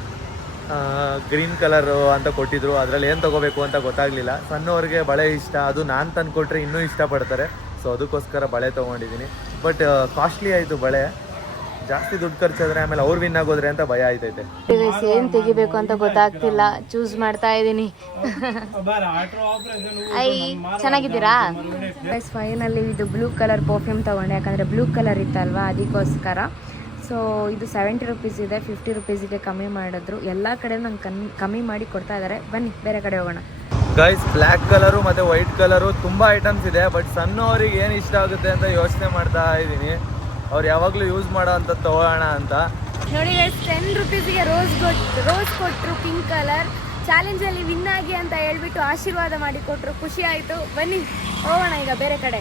ಗ್ರೀನ್ ಕಲರು ಅಂತ ಕೊಟ್ಟಿದ್ರು, ಅದರಲ್ಲಿ ಏನು ತೊಗೋಬೇಕು ಅಂತ ಗೊತ್ತಾಗಲಿಲ್ಲ. ಸಣ್ಣವ್ರಿಗೆ ಬಳೆ ಇಷ್ಟ, ಅದು ನಾನು ತಂದು ಕೊಟ್ಟರೆ ಇನ್ನೂ ಇಷ್ಟಪಡ್ತಾರೆ. ಸೊ ಅದಕ್ಕೋಸ್ಕರ ಬಳೆ ತೊಗೊಂಡಿದ್ದೀನಿ. ಬಟ್ ಕಾಸ್ಟ್ಲಿ ಆಯಿತು ಬಳೆ, ಜಾಸ್ತಿ ದುಡ್ಡು ಖರ್ಚಾದ್ರೆ ಆಮೇಲೆ ಅವ್ರು ವಿನ್ ಆಗೋದ್ರೆ ಅಂತ ಭಯ ಆಯ್ತೈತೆ. ಏನ್ ತೆಗಿಬೇಕು ಅಂತ ಗೊತ್ತಾಗ್ತಿಲ್ಲ, ಚೂಸ್ ಮಾಡ್ತಾ ಇದ್ದೀನಿ. ಚೆನ್ನಾಗಿದ್ದೀರಾ? ಫೈನಲಿ ಇದು ಬ್ಲೂ ಕಲರ್ ಪರ್ಫ್ಯೂಮ್ ತಗೊಂಡೆ, ಯಾಕಂದ್ರೆ ಬ್ಲೂ ಕಲರ್ ಇತ್ತಲ್ವಾ, ಅದಕ್ಕೋಸ್ಕರ. ಸೊ ಇದು 70 ರೂಪೀಸ್ ಇದೆ, 50 ರೂಪೀಸಿಗೆ ಕಮ್ಮಿ ಮಾಡಿದ್ರು. ಎಲ್ಲ ಕಡೆ ನಂಗೆ ಕಮ್ಮಿ ಮಾಡಿ ಕೊಡ್ತಾ ಇದ್ದಾರೆ. ಬನ್ನಿ ಬೇರೆ ಕಡೆ ಹೋಗೋಣ. ಗೈಸ್, ಬ್ಲ್ಯಾಕ್ ಕಲರು ಮತ್ತು ವೈಟ್ ಕಲರು ತುಂಬ ಐಟಮ್ಸ್ ಇದೆ. ಬಟ್ ಸಣ್ಣವ್ರಿಗೆ ಏನು ಇಷ್ಟ ಆಗುತ್ತೆ ಅಂತ ಯೋಚನೆ ಮಾಡ್ತಾ ಇದ್ದೀನಿ. ಅವ್ರು ಯಾವಾಗಲೂ ಯೂಸ್ ಮಾಡೋ ಅಂತ ತೊಗೊಳ್ಳೋಣ ಅಂತ. ನೋಡಿ ಗೈಸ್, 10 ರೂಪೀಸಿಗೆ ರೋಸ್ ಕೊಟ್ಟರು, ಪಿಂಕ್ ಕಲರ್. ಚಾಲೆಂಜಲ್ಲಿ ವಿನ್ ಆಗಿ ಅಂತ ಹೇಳ್ಬಿಟ್ಟು ಆಶೀರ್ವಾದ ಮಾಡಿ ಕೊಟ್ಟರು, ಖುಷಿ ಆಯಿತು. ಬನ್ನಿ ಹೋಗೋಣ ಈಗ ಬೇರೆ ಕಡೆ.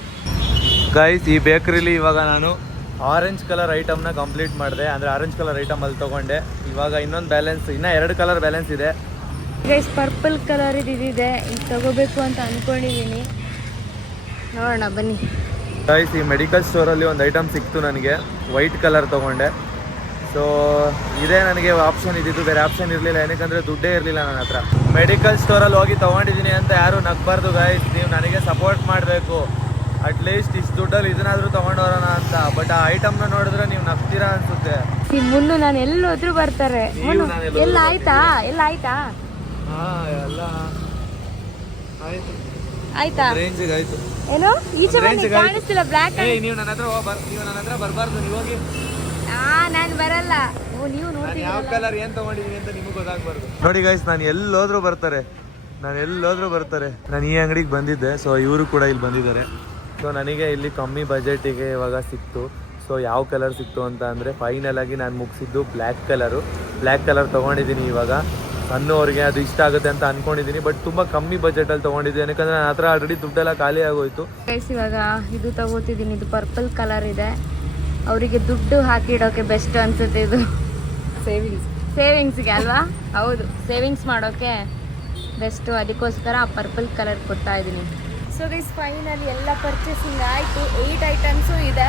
ಗೈಸ್, ಈ ಬೇಕ್ರಿಲಿ ಇವಾಗ ನಾನು ಆರೆಂಜ್ ಕಲರ್ ಐಟಮ್ನ ಕಂಪ್ಲೀಟ್ ಮಾಡಿದೆ. ಅಂದರೆ ಆರೆಂಜ್ ಕಲರ್ ಐಟಮ್ ಅಲ್ಲಿ ತೊಗೊಂಡೆ. ಇವಾಗ ಇನ್ನೊಂದು ಇನ್ನೂ 2 ಕಲರ್ ಬ್ಯಾಲೆನ್ಸ್ ಇದೆ. ಗೈಸ್, ಪರ್ಪಲ್ ಕಲರ್ ಇದಿದೆ, ಇದು ತಗೋಬೇಕು ಅಂತ ಅಂದ್ಕೊಂಡಿದ್ದೀನಿ. ನೋಡೋಣ ಬನ್ನಿ. ಗೈಸ್, ಈ ಮೆಡಿಕಲ್ ಸ್ಟೋರಲ್ಲಿ ಒಂದು ಐಟಮ್ ಸಿಕ್ತು ನನಗೆ, ವೈಟ್ ಕಲರ್ ತೊಗೊಂಡೆ. ಸೊ ಇದೇ ನನಗೆ ಆಪ್ಷನ್ ಇದ್ದಿದ್ದು, ಬೇರೆ ಆಪ್ಷನ್ ಇರಲಿಲ್ಲ. ಏನಕ್ಕಂದರೆ ದುಡ್ಡೇ ಇರಲಿಲ್ಲ ನನ್ನ ಹತ್ರ. ಮೆಡಿಕಲ್ ಸ್ಟೋರಲ್ಲಿ ಹೋಗಿ ತೊಗೊಂಡಿದ್ದೀನಿ ಅಂತ ಯಾರು ನಗ್ಬಾರ್ದು ಗೈಸ್. ನೀವು ನನಗೆ ಸಪೋರ್ಟ್ ಮಾಡಬೇಕು. ಅಟ್ಲೀಸ್ಟ್ ಇಷ್ಟು ದುಡ್ಡಲ್ಲಿ ಇದನ್ನಾದರೂ ತೊಗೊಂಡೋರೋಣ ಅಂತ. ಬಟ್ ಆ ಐಟಮ್ನ ನೋಡಿದ್ರೆ ನೀವು ನಗ್ತೀರಾ ಅನ್ಸುತ್ತೆ. ಮುನ್ನು ನಾನು ಎಲ್ಲೋದ್ರೂ ಬರ್ತಾರೆ. ಎಲ್ಲ ಆಯ್ತಾ ಎಲ್ಲ ಆಯ್ತಾ ರೇಂಜಿಗೆ ಆಯ್ತು. ಏನೋ ಈಚೆ ಬನ್ನಿ, ಕಾಣಿಸ್ತಿಲ್ಲ ಬ್ಲ್ಯಾಕ್. ನೀವು ನನ್ನ ಹತ್ರ ಬರಬಾರ್ದು. ನೀವು ಹೋಗಿ. ನಾನು ಬರಲ್ಲ. ನೀವು ನೋಡಿ ಯಾವ ಕಲರ್ ಏನು ತೊಗೊಂಡಿದ್ದೀನಿ ಅಂತ ನಿಮಗೆ ಗೊತ್ತಾಗಬಾರ್ದು. ನೋಡಿ ಗೈಸ್, ನಾನು ಎಲ್ಲೋದ್ರೂ ಬರ್ತಾರೆ. ನಾನು ಈ ಅಂಗಡಿಗೆ ಬಂದಿದ್ದೆ. ಸೊ ಇವರು ಕೂಡ ಇಲ್ಲಿ ಬಂದಿದ್ದಾರೆ. ಸೊ ನನಗೆ ಇಲ್ಲಿ ಕಮ್ಮಿ ಬಜೆಟಿಗೆ ಇವಾಗ ಸಿಕ್ತು. ಸೊ ಯಾವ ಕಲರ್ ಸಿಕ್ತು ಅಂತ ಅಂದರೆ ಫೈನಲ್ ಆಗಿ ನಾನು ಮುಗಿಸಿದ್ದು ಬ್ಲ್ಯಾಕ್ ಕಲರ್ ತೊಗೊಂಡಿದ್ದೀನಿ. ಇವಾಗ ಸಣ್ಣವ್ರಿಗೆ ಅದು ಇಷ್ಟ ಆಗುತ್ತೆ ಅಂತ ಅಂದ್ಕೊಂಡಿದ್ದೀನಿ. ಬಟ್ ತುಂಬ ಕಮ್ಮಿ ಬಜೆಟಲ್ಲಿ ತೊಗೊಂಡಿದ್ದೀನಿ, ಯಾಕಂದರೆ ನನ್ನ ಹತ್ರ ಆಲ್ರೆಡಿ ದುಡ್ಡೆಲ್ಲ ಖಾಲಿ ಆಗೋಯ್ತು. ಇವಾಗ ಇದು ತಗೋತಿದ್ದೀನಿ. ಇದು ಪರ್ಪಲ್ ಕಲರ್ ಇದೆ. ಅವರಿಗೆ ದುಡ್ಡು ಹಾಕಿಡೋಕೆ ಬೆಸ್ಟ್ ಅನ್ಸುತ್ತೆ. ಇದು ಸೇವಿಂಗ್ಸ್ಗೆ ಅಲ್ವಾ? ಹೌದು, ಸೇವಿಂಗ್ಸ್ ಮಾಡೋಕೆ ಬೆಸ್ಟು. ಅದಕ್ಕೋಸ್ಕರ ಆ ಪರ್ಪಲ್ ಕಲರ್ ಕೊಡ್ತಾ ಇದ್ದೀನಿ. ಸೊ ಗೈಸ್, ಫೈನಲಿ ಎಲ್ಲ ಪರ್ಚೇಸಿಂಗ್ ಆಯಿತು. 8 ಐಟಮ್ಸು ಇದೆ.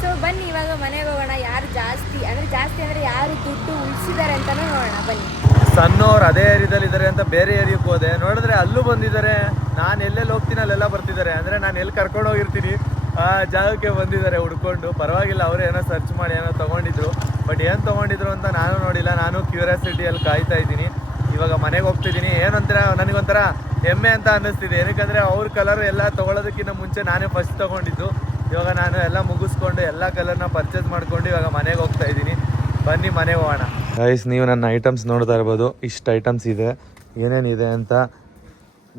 ಸೊ ಬನ್ನಿ ಇವಾಗ ಮನೆಗೆ ಹೋಗೋಣ. ಯಾರು ಜಾಸ್ತಿ ಅಂದರೆ ಯಾರು ದುಡ್ಡು ಉಳಿಸಿದ್ದಾರೆ ಅಂತಲೂ ನೋಡೋಣ. ಬನ್ನಿ. ಸಣ್ಣವ್ರು ಅದೇ ಏರಿಯಾದಲ್ಲಿ ಇದ್ದಾರೆ ಅಂತ ಬೇರೆ ಏರಿಯಾಕ್ಕೆ ಹೋದೆ, ನೋಡಿದ್ರೆ ಅಲ್ಲೂ ಬಂದಿದ್ದಾರೆ. ನಾನು ಎಲ್ಲೆಲ್ಲಿ ಹೋಗ್ತೀನಿ ಅಲ್ಲೆಲ್ಲ ಬರ್ತಿದ್ದಾರೆ. ಅಂದರೆ ನಾನು ಎಲ್ಲಿ ಕರ್ಕೊಂಡು ಹೋಗಿರ್ತೀನಿ ಆ ಜಾಗಕ್ಕೆ ಬಂದಿದ್ದಾರೆ ಹುಡ್ಕೊಂಡು. ಪರವಾಗಿಲ್ಲ, ಅವರು ಏನೋ ಸರ್ಚ್ ಮಾಡಿ ಏನೋ ತೊಗೊಂಡಿದ್ರು. ಬಟ್ ಏನು ತೊಗೊಂಡಿದ್ರು ಅಂತ ನಾನು ನೋಡಿಲ್ಲ. ನಾನು ಕ್ಯೂರಿಯಾಸಿಟಿಯಲ್ಲಿ ಕಾಯ್ತಾ ಇದ್ದೀನಿ. ಇವಾಗ ಮನೆಗೆ ಹೋಗ್ತಿದ್ದೀನಿ. ಏನಂತೀರ, ನನಗೊಂಥರ ಹೆಮ್ಮೆ ಅಂತ ಅನ್ನಿಸ್ತಿದೆ. ಏನಕ್ಕಂದರೆ ಅವ್ರ ಕಲರ್ ಎಲ್ಲ ತೊಗೊಳೋದಕ್ಕಿಂತ ಮುಂಚೆ ನಾನೇ ಫಸ್ಟ್ ತೊಗೊಂಡಿದ್ದು. ಇವಾಗ ನಾನು ಎಲ್ಲ ಮುಗಿಸ್ಕೊಂಡು ಎಲ್ಲ ಕಲರ್ನ ಪರ್ಚೇಸ್ ಮಾಡ್ಕೊಂಡು ಇವಾಗ ಮನೆಗೆ ಹೋಗ್ತಾ ಇದ್ದೀನಿ. ಬನ್ನಿ ಮನೆಗೆ ಹೋಗೋಣ. ಗೈಸ್, ನೀವು ನನ್ನ ಐಟಮ್ಸ್ ನೋಡ್ತಾ ಇರ್ಬೋದು. ಇಷ್ಟು ಐಟಮ್ಸ್ ಇದೆ. ಏನೇನಿದೆ ಅಂತ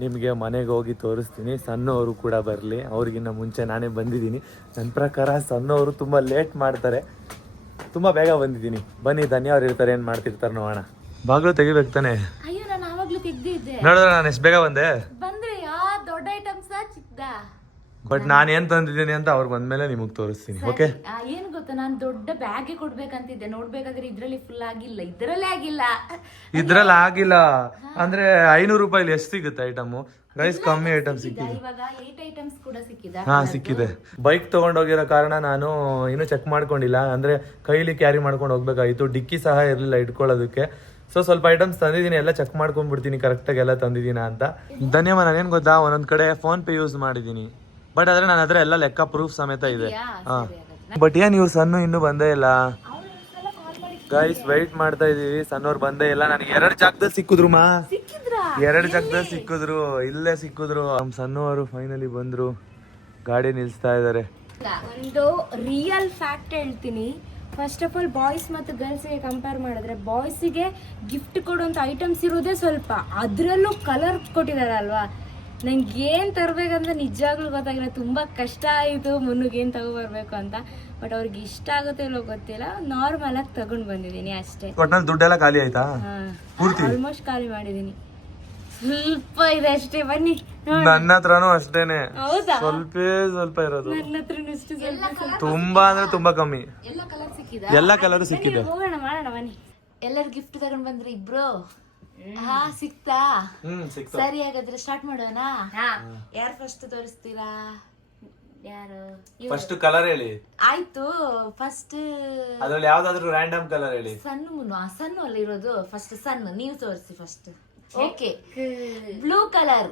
ನಿಮಗೆ ಮನೆಗೆ ಹೋಗಿ ತೋರಿಸ್ತೀನಿ. ಸಣ್ಣವರು ಕೂಡ ಬರಲಿ, ಅವ್ರಿಗಿನ್ನ ಮುಂಚೆ ನಾನೇ ಬಂದಿದ್ದೀನಿ. ನನ್ನ ಪ್ರಕಾರ ಸಣ್ಣವರು ತುಂಬ ಲೇಟ್ ಮಾಡ್ತಾರೆ, ತುಂಬ ಬೇಗ ಬಂದಿದ್ದೀನಿ. ಬನ್ನಿ, ಧನ್ಯವಾದ ಇರ್ತಾರೆ, ಏನು ಮಾಡ್ತಿರ್ತಾರೆ ನೋಡೋಣ. ಬಾಗಿಲು ತೆಗಿಬೇಕು ತಾನೆ? ಅಯ್ಯೋ, ನಾನು ಆವಾಗಲೂ ತೆಗ್ದಿದ್ದೆ. ನೋಡಿದ್ರೆ ನಾನು ಎಷ್ಟು ಬೇಗ ಬಂದೆ. ಬಂದ್ರೆ ದೊಡ್ಡ ಐಟಮ್ಸ್ ಚಿಕ್ಕದ ಬಟ್ ನಾನು ಏನ್ ತಂದಿದ್ದೀನಿ ಅಂತ ಅವ್ರು ಬಂದ್ಮೇಲೆ ನಿಮಗ್ ತೋರಿಸ್ತೀನಿ. ಓಕೆ, ಏನು ಗೊತ್ತಾ, ನಾನು ದೊಡ್ಡ ಬ್ಯಾಗೆ ಕೊಡ್ಬೇಕಂತಿದ್ದೆ. ನೋಡ್ಬೇಕಾದ್ರೆ ಇದ್ರಲ್ಲಿ ಫುಲ್ ಆಗಿಲ್ಲ, ಇದ್ರಲ್ಲೇ ಆಗಿಲ್ಲ. ಇದ್ರಲ್ಲಿ ಆಗಿಲ್ಲ ಅಂದ್ರೆ 500 ರೂಪಾಯಿಲಿ ಎಷ್ಟು ಸಿಗುತ್ತೆ ಐಟಮು ಗೈಸ್? ಕಮ್ಮಿ ಐಟಮ್ ಸಿಕ್ಕಿದೆ. ಇವಾಗ 8 ಐಟಮ್ಸ್ ಕೂಡ ಸಿಕ್ಕಿದೆ. ಹಾ ಸಿಕ್ಕಿದೆ. ಬೈಕ್ ತಗೊಂಡೋಗಿರೋ ಕಾರಣ ನಾನು ಇನ್ನೂ ಚೆಕ್ ಮಾಡ್ಕೊಂಡಿಲ್ಲ, ಅಂದ್ರೆ ಕೈಲಿ ಕ್ಯಾರಿ ಮಾಡ್ಕೊಂಡು ಹೋಗ್ಬೇಕಾಗಿತ್ತು. ಡಿಕ್ಕಿ ಸಹ ಇರಲಿಲ್ಲ ಇಟ್ಕೊಳ್ಳೋದಕ್ಕೆ. ಸೊ ಸ್ವಲ್ಪ ಐಟಮ್ಸ್ ತಂದಿದ್ದೀನಿ, ಎಲ್ಲ ಚೆಕ್ ಮಾಡ್ಕೊಂಡ್ಬಿಡ್ತೀನಿ ಕರೆಕ್ಟಾಗಿ ಎಲ್ಲ ತಂದಿದ್ದೀನ ಅಂತ. ಧನ್ಯವಾದ. ನಾನೇನು ಗೊತ್ತಾ, ಒಂದೊಂದ್ ಕಡೆ ಫೋನ್ ಪೇ ಯೂಸ್ ಮಾಡಿದ್ದೀನಿ, ಬಟ್ ಆದ್ರೆ ನನ್ನ ಹತ್ರ ಎಲ್ಲ ಲೆಕ್ಕ ಪ್ರೂಫ್ ಸಮೇತ ಇದೆ. ಹಾ, ಬಟ್ ಏನ್ ಇವ್ರು ಸಣ್ಣ ಇನ್ನೂ ಬಂದೇ ಇಲ್ಲ ಗೈಸ್. ವೆಯ್ಟ್ ಮಾಡ್ತಾ ಇದೀವಿ, ಸಣ್ಣವ್ರು ಬಂದೇ ಇಲ್ಲ. ನನಗೆ 2 ಜಾಗದಲ್ಲಿ ಸಿಕ್ಕಿದ್ರು ಮಾ, 2 ಜಾಗದಲ್ಲಿ ಸಿಕ್ಕಿದ್ರು, ಇಲ್ಲೇ ಸಿಕ್ಕಿದ್ರು. ನಮ್ ಸಣ್ಣವರು ಫೈನಲಿ ಬಂದ್ರು, ಗಾಡಿ ನಿಲ್ಸ್ತಾ ಇದಾರೆ. ಒಂದು ರಿಯಲ್ ಫ್ಯಾಕ್ಟ್ ಹೇಳ್ತೀನಿ. ಫಸ್ಟ್ ಆಫ್ ಆಲ್ ಬಾಯ್ಸ್ ಮತ್ತು ಗರ್ಲ್ಸ್ಗೆ ಕಂಪೇರ್ ಮಾಡಿದ್ರೆ ಬಾಯ್ಸಿಗೆ ಗಿಫ್ಟ್ ಕೊಡುವಂಥ ಐಟಮ್ಸ್ ಇರೋದೇ ಸ್ವಲ್ಪ, ಅದರಲ್ಲೂ ಕಲರ್ ಕೊಟ್ಟಿದಾರಲ್ವಾ. ನಂಗೆ ಏನು ತರಬೇಕಂತ ನಿಜವಾಗ್ಲೂ ಗೊತ್ತಾಗಿಲ್ಲ. ತುಂಬ ಕಷ್ಟ ಆಯಿತು ಮುನ್ನುಗೆ ಏನು ತಗೊಬರ್ಬೇಕು ಅಂತ. ಬಟ್ ಅವ್ರಿಗೆ ಇಷ್ಟ ಆಗುತ್ತೆ ಇಲ್ಲೋ ಗೊತ್ತಿಲ್ಲ, ನಾರ್ಮಲ್ ಆಗಿ ತಗೊಂಡ್ ಬಂದಿದ್ದೀನಿ ಅಷ್ಟೇ. ಒಟ್ನಲ್ಲಿ ದುಡ್ಡೆಲ್ಲ ಖಾಲಿ ಆಯ್ತಾ? ಆಲ್ಮೋಸ್ಟ್ ಖಾಲಿ ಮಾಡಿದ್ದೀನಿ. ಸ್ವಲ್ಪ ಇದೆ ಅಷ್ಟೇ, ಬನ್ನಿ. ನನ್ನ ಹತ್ರನೂ ಅಷ್ಟೇನೆ, ಹೌದಾ? ಸ್ವಲ್ಪ ಇರೋದು. ನನ್ನ ಹತ್ರನೂ ಅಷ್ಟೇ, ತುಂಬಾ ಅಂದ್ರೆ ತುಂಬಾ ಕಮ್ಮಿ. ಎಲ್ಲ ಕಲರ್ ಸಿಕ್ಕಿದೆ, ಎಲ್ಲ ಕಲರ್ ಸಿಕ್ಕಿದೆ. ಹೋಗೋಣ ಮಾಡೋಣ ಬನ್ನಿ. ಎಲ್ಲರೂ ಗಿಫ್ಟ್ ತಗೊಂಡ್ ಬಂದ್ರಿ ಇಬ್ರು? ಹಾ, ಸಿಕ್ತಾ? ಸಿಕ್ತು. ಸರಿ, ಹಾಗಾದ್ರೆ ಸ್ಟಾರ್ಟ್ ಮಾಡೋಣ. ಯಾರು ಫಸ್ಟ್ ತೋರಿಸ್ತೀರಾ? ಯಾರು ಫಸ್ಟ್ ಕಲರ್ ಹೇಳಿ. ಆಯ್ತು, ಫಸ್ಟ್ ಅದ್ರಲ್ಲಿ ಯಾವ್ದಾದ್ರು ರ್ಯಾಂಡಮ್ ಕಲರ್ ಹೇಳಿ. ಸಣ್ಣ ಮುನ್ನು, ಸಣ್ಣ ಅಲ್ಲಿ ಇರೋದು ಫಸ್ಟ್. ಸಣ್ಣ ನೀವು ತೋರಿಸಿ first. Okay, blue colour.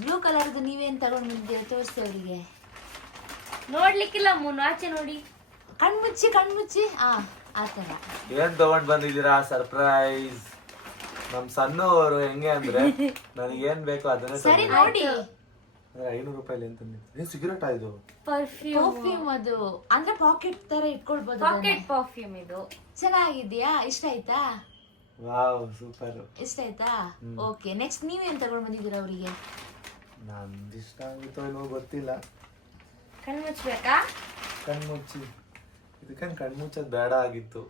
Blue ಕಲರ್ದು ನೀವೇನ್ ತಗೊಂಡ್ ಬಂದಿದ್ದೀರಾ ತೋರಿಸಿ ಅವರಿಗೆ. ನೋಡ್ಲಿಕ್ಕಿಲ್ಲ ಮುನ್ನು, ಆಚೆ ನೋಡಿ. ಕಣ್ಮುಚ್ಚಿ ಕಣ್ಮುಚ್ಚಿ. ಆತರ ಏನ್ ತಗೊಂಡ್ ಬಂದಿದ್ದೀರಾ? ಸರ್ಪ್ರೈಸ್. ನಮ್ ಸಣ್ಣವರು ಹೆಂಗೆ ಅಂದ್ರೆ ನನಗೇನ್ ಬೇಕೋ ಅದನ್ನ ಸರಿ ನೋಡಿ. 500 ರೂಪಾಯಿ ಏನ್ ತಂದಿದ್ದು? ಸಿಗರೇಟ್ ಇದು? ಪರ್ಫ್ಯೂಮ್. ಅದು ಅಂದ್ರೆ ಪಾಕೆಟ್ ತರ ಇಟ್ಕೊಳ್ಬಹುದು. ಪಾಕೆಟ್ ಪರ್ಫ್ಯೂಮ್ ಇದು. ಚೆನ್ನಾಗಿದ್ಯಾ? ಇಷ್ಟ ಆಯ್ತಾ? Wow, super. ಇಷ್ಟ ಆಯ್ತಾ? ಓಕೆ, ನೆಕ್ಸ್ಟ್ ನೀವೇನ್ ತಗೊಂಡ್ ಬಂದಿದ್ದೀರಾ ಅವರಿಗೆ? ನಂದು ಇಷ್ಟ ಆಗುತ್ತೋ ಏನೋ ಗೊತ್ತಿಲ್ಲ. ಕಣ್ಣು ಮುಚ್ಚಬೇಕಾ? ಕಣ್ಮುಚ್ಚಿ. ಇದಕ್ಕೇನು ಕಣ್ಮುಚ್ಚೋದ್ ಬೇಡ ಆಗಿತ್ತು.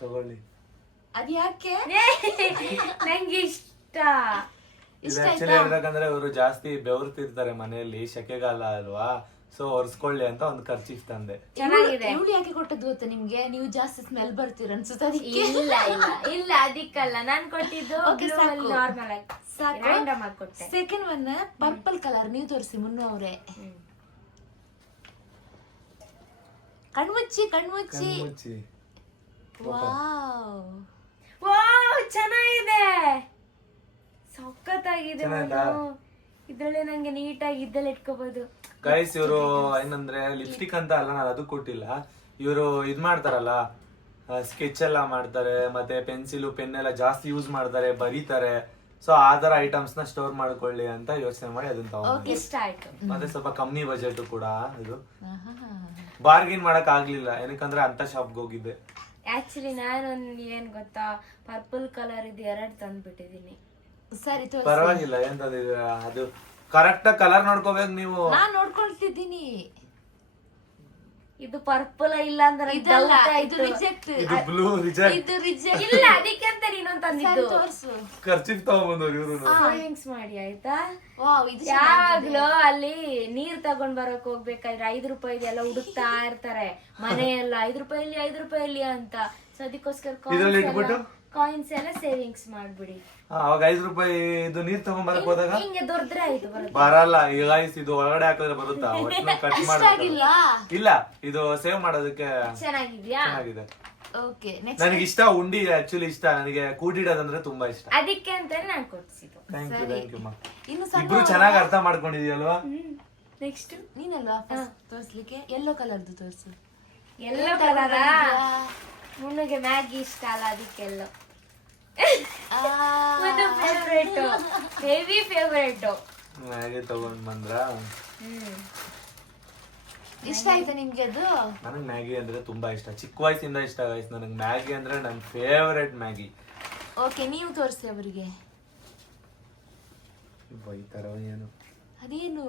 ತಗೊಳ್ಳಿ. ಅದ್ಯಾಕೆ? ನಂಗೆ ಇಷ್ಟ. ಇದು ಆಕ್ಚುಲಿ ಹೇಳ್ಬೇಕಂದ್ರೆ ಇವರು ಜಾಸ್ತಿ ಬೆವರ್ತಿರ್ತಾರೆ ಮನೆಯಲ್ಲಿ, ಸೆಕೆಗಾಲ ಅಲ್ವಾ, ಸೊ ಒರ್ಸ್ಕೊಳ್ಳಿ ಅಂತ ಒಂದು ಖರ್ಚಿಫ್ ತಂದೆ. ಚೆನ್ನಾಗಿದೆ. ಇವಳು ಯಾಕೆ ಕೊಟ್ಟದ್ದು ಗೊತ್ತಾ ನಿಮ್ಗೆ? ನೀವು ಜಾಸ್ತಿ ಸ್ಮೆಲ್ ಬರ್ತೀರ ಅನ್ಸುತ್ತೆ ಅದಕ್ಕೆ. ಇಲ್ಲ ಇಲ್ಲ ಇಲ್ಲ, ಅದಕ್ಕಲ್ಲ ನಾನ್ ಕೊಟ್ಟಿದ್ದು. ನಾರ್ಮಲ್ ಆಗಿ ರ್ಯಾಂಡಮ್ ಆಗಿ ಕೊಟ್ಟೆ. Second one purple colour. ನೀವು ತೋರಿಸಿ ಮುನ್ನು ಅವರೇ. ಕಣ್ಮುಚ್ಚಿ ಕಣ್ಮುಚ್ಚಿ. ಕಣ್ಮುಚ್ಚಿ. ವಾವ್ ವಾವ್, ಚೆನ್ನಾಗಿದೆ, ಸಖತ್ತಾಗಿದೆ. ಇದ್ರಲ್ಲಿ ನಂಗೆ ನೀಟಾಗಿ ಇದ್ದಲ್ಲಿ ಇಟ್ಕೋಬಹುದು. ಗೈಸ್, ಇವರು ಏನಂದ್ರೆ ಲಿಪ್ಸ್ಟಿಕ್ ಅಂತ ಅಲ್ಲ, ನಾನು ಅದು ಕೊಟ್ಟಿಲ್ಲ. ಇವರು ಇದ್ ಮಾಡ್ತಾರಲ್ಲ, ಸ್ಕೆಚ್ ಎಲ್ಲ ಮಾಡ್ತಾರೆ, ಮತ್ತೆ ಪೆನ್ಸಿಲ್ ಪೆನ್ ಎಲ್ಲ ಜಾಸ್ತಿ ಯೂಸ್ ಮಾಡ್ತಾರೆ, ಬರೀತಾರೆ. ಸೊ ಆತರ ಐಟಮ್ಸ್ ನ ಸ್ಟೋರ್ ಮಾಡ್ಕೊಳ್ಳಿ ಅಂತ ಯೋಚನೆ ಮಾಡಿ ಅದನ್ನ ತಗೊಂಡು. ಇಷ್ಟ ಆಯ್ತು. ಮತ್ತೆ ಸ್ವಲ್ಪ ಕಮ್ಮಿ ಬಜೆಟ್ ಕೂಡ ಇದು. ಬಾರ್ಗಿನ್ ಮಾಡಕ್ ಆಗ್ಲಿಲ್ಲ, ಏನಕ್ಕಂದ್ರೆ ಅಂತ ಶಾಪ್ಗೆ ಹೋಗಿದ್ದೆ. ಆಕ್ಚುಲಿ ನಾನೊಂದು ಏನ್ ಗೊತ್ತಾ, ಪರ್ಪಲ್ ಕಲರ್ ಇದು 2 ತಂದ್ಬಿಟ್ಟಿದೀನಿ. ಸರಿ ತೋರಿಸಿ. ಪರವಾಗಿಲ್ಲ, ಏನ್ ತಂದಿದ್ದೀರಾ? ಅದು ಕರೆಕ್ಟ್ ಕಲರ್ ನೋಡ್ಕೋಬೇಕು ನೀವು. ನಾನ್ ನೋಡ್ಕೊಳ್ತಿದ್ದೀನಿ. ಇದು ಪರ್ಪಲ್ ಇಲ್ಲ ಅಂದ್ರೆ ಇದಲ್ಲ, ಇದು ರಿಜೆಕ್ಟ್. ಇದು ಬ್ಲೂ ರಿಜೆಕ್ಟ್. ಇದು ರಿಜೆಕ್ಟ್ ಇಲ್ಲ, ಅದಕ್ಕೆ ಅಂತ ನೀನೊಂದು ತಂದಿದ್ದು. ತೋರಿಸು. ಖರ್ಚಿಗೆ ತಗೊಂಡ್ಬಂದವ್ರು ಇವರು. ಸೇವಿಂಗ್ಸ್ ಮಾಡಿ ಆಯ್ತಾ. ವಾವ್, ಇದು ಯಾವಾಗ್ಲೂ ಅಲ್ಲಿ ನೀರ್ ತಗೊಂಡ್ ಬರಕ್ ಹೋಗ್ಬೇಕಾದ್ರೆ 5 ರೂಪಾಯಿ ಎಲ್ಲ ಹುಡುಕ್ತಾ ಇರ್ತಾರೆ ಮನೆಯೆಲ್ಲ. 5 ರೂಪಾಯಿ ಅಂತ. ಸೊ ಅದಕ್ಕೋಸ್ಕರ ಕಾಯಿನ್ಸ್ ಎಲ್ಲ ಸೇವಿಂಗ್ಸ್ ಮಾಡ್ಬಿಡಿ. ಅವಾಗ 5 ರೂಪಾಯಿ ಇದು ನೀರ್ ತಗೊಂಡ್ಬರಕ್ ಹೋದಾಗ ಹಿಂಗೆ ದೊಡ್ಡ್ರೆ ಆಯ್ತು ಬರಲ್ಲ. ಈಗ ಇದು ಒಳಗಡೆ ಹಾಕಿದ್ರೆ ಬರುತ್ತಾ? ಕಟ್ ಮಾಡಿ ಇಲ್ಲ, ಇದು ಸೇವ್ ಮಾಡೋದಕ್ಕೆ ಚೆನ್ನಾಗಿದ್ಯಾ? ಚೆನ್ನಾಗಿದೆ. ಓಕೆ, ನನಗೆ ಇಷ್ಟ. ಉಂಡಿ ಆಕ್ಚುಲಿ ಇಷ್ಟ ನನಗೆ. ಕೂಡಿಡೋದಂದ್ರೆ ತುಂಬಾ ಇಷ್ಟ. ಅದಕ್ಕೆ ಅಂತಾನೆ ನಾನು ಕೊಡ್ಸಿದ್ದು. ಥ್ಯಾಂಕ್ ಯು ಮಾ. ಇನ್ನು ಇಬ್ರು ಚೆನ್ನಾಗಿ ಅರ್ಥ ಮಾಡ್ಕೊಂಡಿದ್ಯಲ್ವಾ? ನೆಕ್ಸ್ಟ್ ನೀನಲ್ವಾ ತೋರಿಸ್ಲಿಕ್ಕೆ? ಯೆಲ್ಲೋ ಕಲರ್ದು ತೋರಿಸು. ಎಲ್ಲೋ ಕಲರ ಮುನ್ನುಗೆ ಮ್ಯಾಗಿ ಇಷ್ಟ ಅಲ್ಲ, ಅದಕ್ಕೆಲ್ಲೋ ಫೇವ್ರೇಟ್, ಹೆವಿ ಫೇವ್ರೇಟ್. ಮ್ಯಾಗಿ ತಗೊಂಡ್ ಬಂದ್ರ? ಇಷ್ಟ ಆಯ್ತಾ ನಿಮ್ಗೆ ಅದು? ನನಗ್ ಮ್ಯಾಗಿ ಅಂದ್ರೆ ತುಂಬಾ ಇಷ್ಟ, ಚಿಕ್ಕ ವಯಸ್ಸಿಂದ ಇಷ್ಟ. ನನಗ್ ಮ್ಯಾಗಿ ಅಂದ್ರೆ ನನ್ ಫೇವರೇಟ್ ಮ್ಯಾಗಿ. ಓಕೆ, ನೀವು ತೋರಿಸಿ ಅವರಿಗೆ. ಬೈತಾರ ಏನು? ಅದೇನು?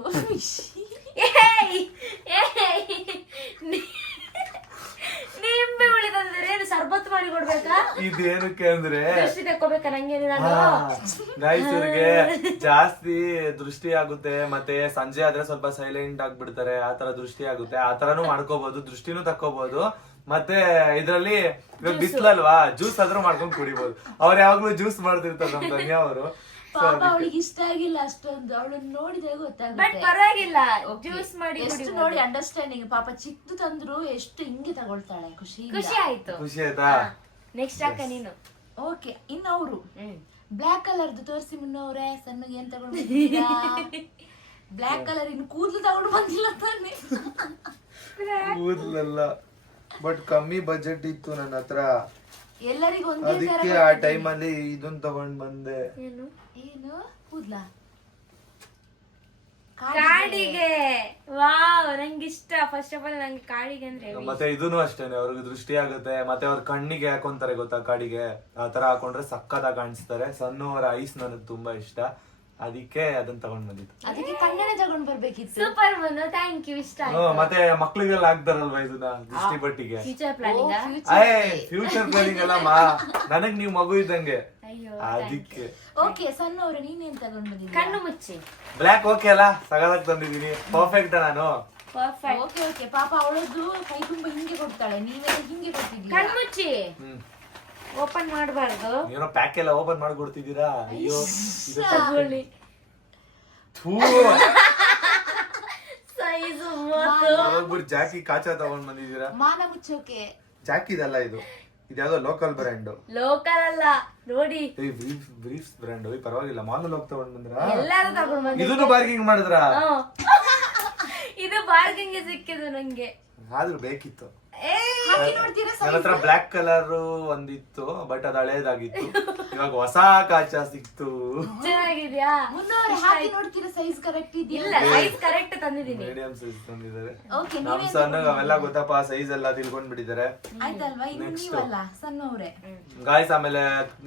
ನಿಂಬೆ ಉಳಿದಂದ್ರೆ ಸರ್ಬತ್ ಮಾಡಿ ಕೊಡ್ಬೇಕಾ? ಇದೇನಕ್ಕೆ ಅಂದ್ರೆ ದೃಷ್ಟಿ ತಕ್ಕೋಬೇಕಾ ನಂಗೆ ನಾನು ಗೈಸ್ ಇವ್ರಿಗೆ ಜಾಸ್ತಿ ದೃಷ್ಟಿ ಆಗುತ್ತೆ, ಮತ್ತೆ ಸಂಜೆ ಆದ್ರೆ ಸ್ವಲ್ಪ ಸೈಲೆಂಟ್ ಆಗ್ಬಿಡ್ತಾರೆ, ಆತರ ದೃಷ್ಟಿ ಆಗುತ್ತೆ. ಆತರನು ಮಾಡ್ಕೋಬಹುದು, ದೃಷ್ಟಿನೂ ತಕ್ಕೋಬಹುದು. ಮತ್ತೆ ಇದ್ರಲ್ಲಿ ಇವಾಗ ಬಿಸ್ಲಲ್ವಾ, ಜ್ಯೂಸ್ ಆದ್ರೂ ಮಾಡ್ಕೊಂಡ್ ಕುಡಿಬಹುದು. ಅವ್ರು ಯಾವಾಗ್ಲೂ ಜ್ಯೂಸ್ ಮಾಡ್ತಿರ್ತಾರೆ ನಮ್ ಧನ್ಯ ಅವರು. ಪಾಪ ಅವಳಿಗೆ ಇಷ್ಟ ಆಗಿಲ್ಲ ಅಷ್ಟೊಂದು, ಅವಳನ್ನ ನೋಡಿದ್ರೆ ಬಟ್ ಗೊತ್ತಾಗುತ್ತೆ. ಪರವಾಗಿಲ್ಲ, ಜ್ಯೂಸ್ ಮಾಡಿ ಎಷ್ಟು ನೋಡಿ ಅಂಡರ್ಸ್ಟ್ಯಾಂಡಿಂಗ್. ಪಾಪ ಚಿಕ್ಕದು ತಂದ್ರು ಎಷ್ಟು ಹಿಂಗೆ ತಗೊಳ್ತಾಳೆ, ಖುಷಿ ಖುಷಿ ಆಯ್ತು. ಖುಷಿ ಆಯ್ತಾ? ನೆಕ್ಸ್ಟ್ ಅಕ್ಕ ನೀನು. ಓಕೆ, ಇನ್ನು ಅವರು ಬ್ಲಾಕ್ ಕಲರ್ದು ತೋರಿಸಿ ಮುನ್ನವ್ರೆ. ಸಣ್ಣಗೆ ಏನ್ ತಗೊಂಡು ಬ್ಲಾಕ್ ಕಲರ್ ಇನ್ನು ಕೂದಲು ತಗೊಂಡು ಬಂದಿಲ್ಲ ತಾನೆ. ಕೂದಲಲ್ಲ, ಬಟ್ ಕಮ್ಮಿ ಬಜೆಟ್ ಇತ್ತು ನನ್ನ ಹತ್ರ, ಎಲ್ಲರಿಗೂ ಅದಕ್ಕೆ ಆ ಟೈಮ್ ಅಲ್ಲಿ ಇದನ್ ತಗೊಂಡ್ ಬಂದೆ. ಏನು ಏನು ಕೂದ್ಲ ಕಾಡಿಗೆ. ವಾವ್, ನಂಗೆ ಇಷ್ಟ. ಫಸ್ಟ್ ಆಫ್ ಆಲ್ ನಂಗೆ ಕಾಡಿಗೆ ಅಂದ್ರೆ ಮತ್ತೆ ಇದೂನು ಅಷ್ಟೇನೆ, ಅವ್ರಿಗೆ ದೃಷ್ಟಿ ಆಗುತ್ತೆ. ಮತ್ತೆ ಅವ್ರ ಕಣ್ಣಿಗೆ ಹಾಕೊಂತಾರೆ ಗೊತ್ತಾ, ಕಾಡಿಗೆ ಆ ತರ ಹಾಕೊಂಡ್ರೆ ಸಕ್ಕತ್ತಾಗಿ ಕಾಣಿಸ್ತಾರೆ. ಸಣ್ಣವರ ಐಸ್ ನನಗೆ ತುಂಬಾ ಇಷ್ಟ, ಅದಕ್ಕೆ ಅದನ್ನ ತಗೊಂಡ್ ಬಂದಿದ್ದು. ಅದಕ್ಕೆ ಕನ್ನಡ ತಗೊಂಡ್ ಬರ್ಬೇಕಿತ್ತು. Super Manu, thank you. ಇಷ್ಟ ಮತ್ತೆ ಮಕ್ಳಿಗೆಲ್ಲ ಹಾಕ್ತಾರಲ್ವಾ ಇದನ್ನ ದೃಷ್ಟಿ ಪಟ್ಟಿಗೆ. Future planning. ಫ್ಯೂಚರ್ ಪ್ಲಾನಿಂಗ್ ಅಲ್ಲ ಮಾ, ನನಗ್ ನೀವ್ ಮಗು ಇದ್ದಂಗೆ, ಅಯ್ಯೋ ಅದಕ್ಕೆ. ಓಕೆ, ಸಣ್ಣವ್ರೆ ನೀನೇನ್ ತಗೊಂಡ್ ಬಂದಿದ್ದೆ? ಕಣ್ಣು ಮುಚ್ಚಿ. ಬ್ಲ್ಯಾಕ್ ಓಕೆ ಅಲ್ಲ, ಸಗದಾಗಿ ತಂದಿದೀನಿ. ಪರ್ಫೆಕ್ಟ್ ನಾನು. ಪರ್ಫೆಕ್ಟ್. ಓಕೆ ಓಕೆ, ಪಾಪ ಅವಳದ್ದು ಕೈ ತುಂಬಾ ಹಿಂಗೆ ಕೊಡ್ತಾಳೆ, ನೀವೆಲ್ಲ ಹಿಂಗೆ ಕೊಟ್ಟಿದ್ದೀರಾ. ಕಣ್ಣು ಮುಚ್ಚಿ, ಓಪನ್ ಮಾಡಬಾರ್ದು. ಏನೋ ಪ್ಯಾಕ್ ಎಲ್ಲ ಓಪನ್ ಮಾಡಿ ಕೊಡ್ತಿದ್ದೀರಾ. ಅಯ್ಯೋ ತಗೊಳ್ಳಿ. ಥೂ, ಸೈಜ್ ಹೋಗ್ಬಿಟ್ಟು ಜಾಕಿ ಕಾಚಾ ತಗೊಂಡ್ ಬಂದಿದ್ದೀರಾ. ಮಾನ ಮುಚ್ಚೋಕೆ. ಜಾಕಿ ಇದಲ್ಲ, ಇದು ಇದ್ಯಾವ್ದೋ ಲೋಕಲ್ ಬ್ರ್ಯಾಂಡ್. ಲೋಕಲ್ ಅಲ್ಲ ನೋಡಿ, ಬ್ರೀಫ್ಸ್ ಬ್ರ್ಯಾಂಡ್. ಪರವಾಗಿಲ್ಲ, ಮಾಲ್ ಹೋಗಿ ತಗೊಂಡ್ ಬಂದ್ರ. ಎಲ್ಲಾರು ತಗೊಂಡ್ ಬಂದ. ಇದನ್ನು ಬಾರ್ಗಿಂಗ್ ಮಾಡಿದ್ರ. ಇದು ಬಾರ್ಗಿಂಗ್ ಸಿಕ್ಕಿದ್ದು ನಂಗೆ, ಆದ್ರೂ ಬೇಕಿತ್ತು. ಹಾಕಿ ನೋಡ್ತೀರಾ? ನನ್ನ ಹತ್ರ ಬ್ಲಾಕ್ ಕಲರ್ ಒಂದಿತ್ತು, ಬಟ್ ಅದು ಹಳೇದಾಗಿತ್ತು. ಇವಾಗ ಹೊಸ ಕಾಚಾ ಸಿಕ್ತು. ಚೆನ್ನಾಗಿದ್ಯಾ? ಮುನ್ನೂರು ಹಾಕಿ ನೋಡ್ತೀರಾ ಸೈಜ್ ಕರೆಕ್ಟ್ ಇದೆಯಾ? ಇಲ್ಲ, ಸೈಜ್ ಕರೆಕ್ಟ್ ತಂದಿದ್ದೀನಿ. ಮೀಡಿಯಂ ಸೈಜ್ ತಂದಿದ್ದಾರೆ. ಓಕೆ, ನಮ್ ಸಣ್ಣ ಅವೆಲ್ಲ ಗೊತ್ತಪ್ಪ, ಸೈಜ್ ಎಲ್ಲ ತಿಳ್ಕೊಂಡ್ ಬಿಟ್ಟಿದ್ದಾರೆ. ಆಯ್ತಲ್ವಾ? ಇನ್ನು ನೀವಲ್ಲ ಸಣ್ಣವ್ರೆ. ಗಾಯ್ಸ್, ಆಮೇಲೆ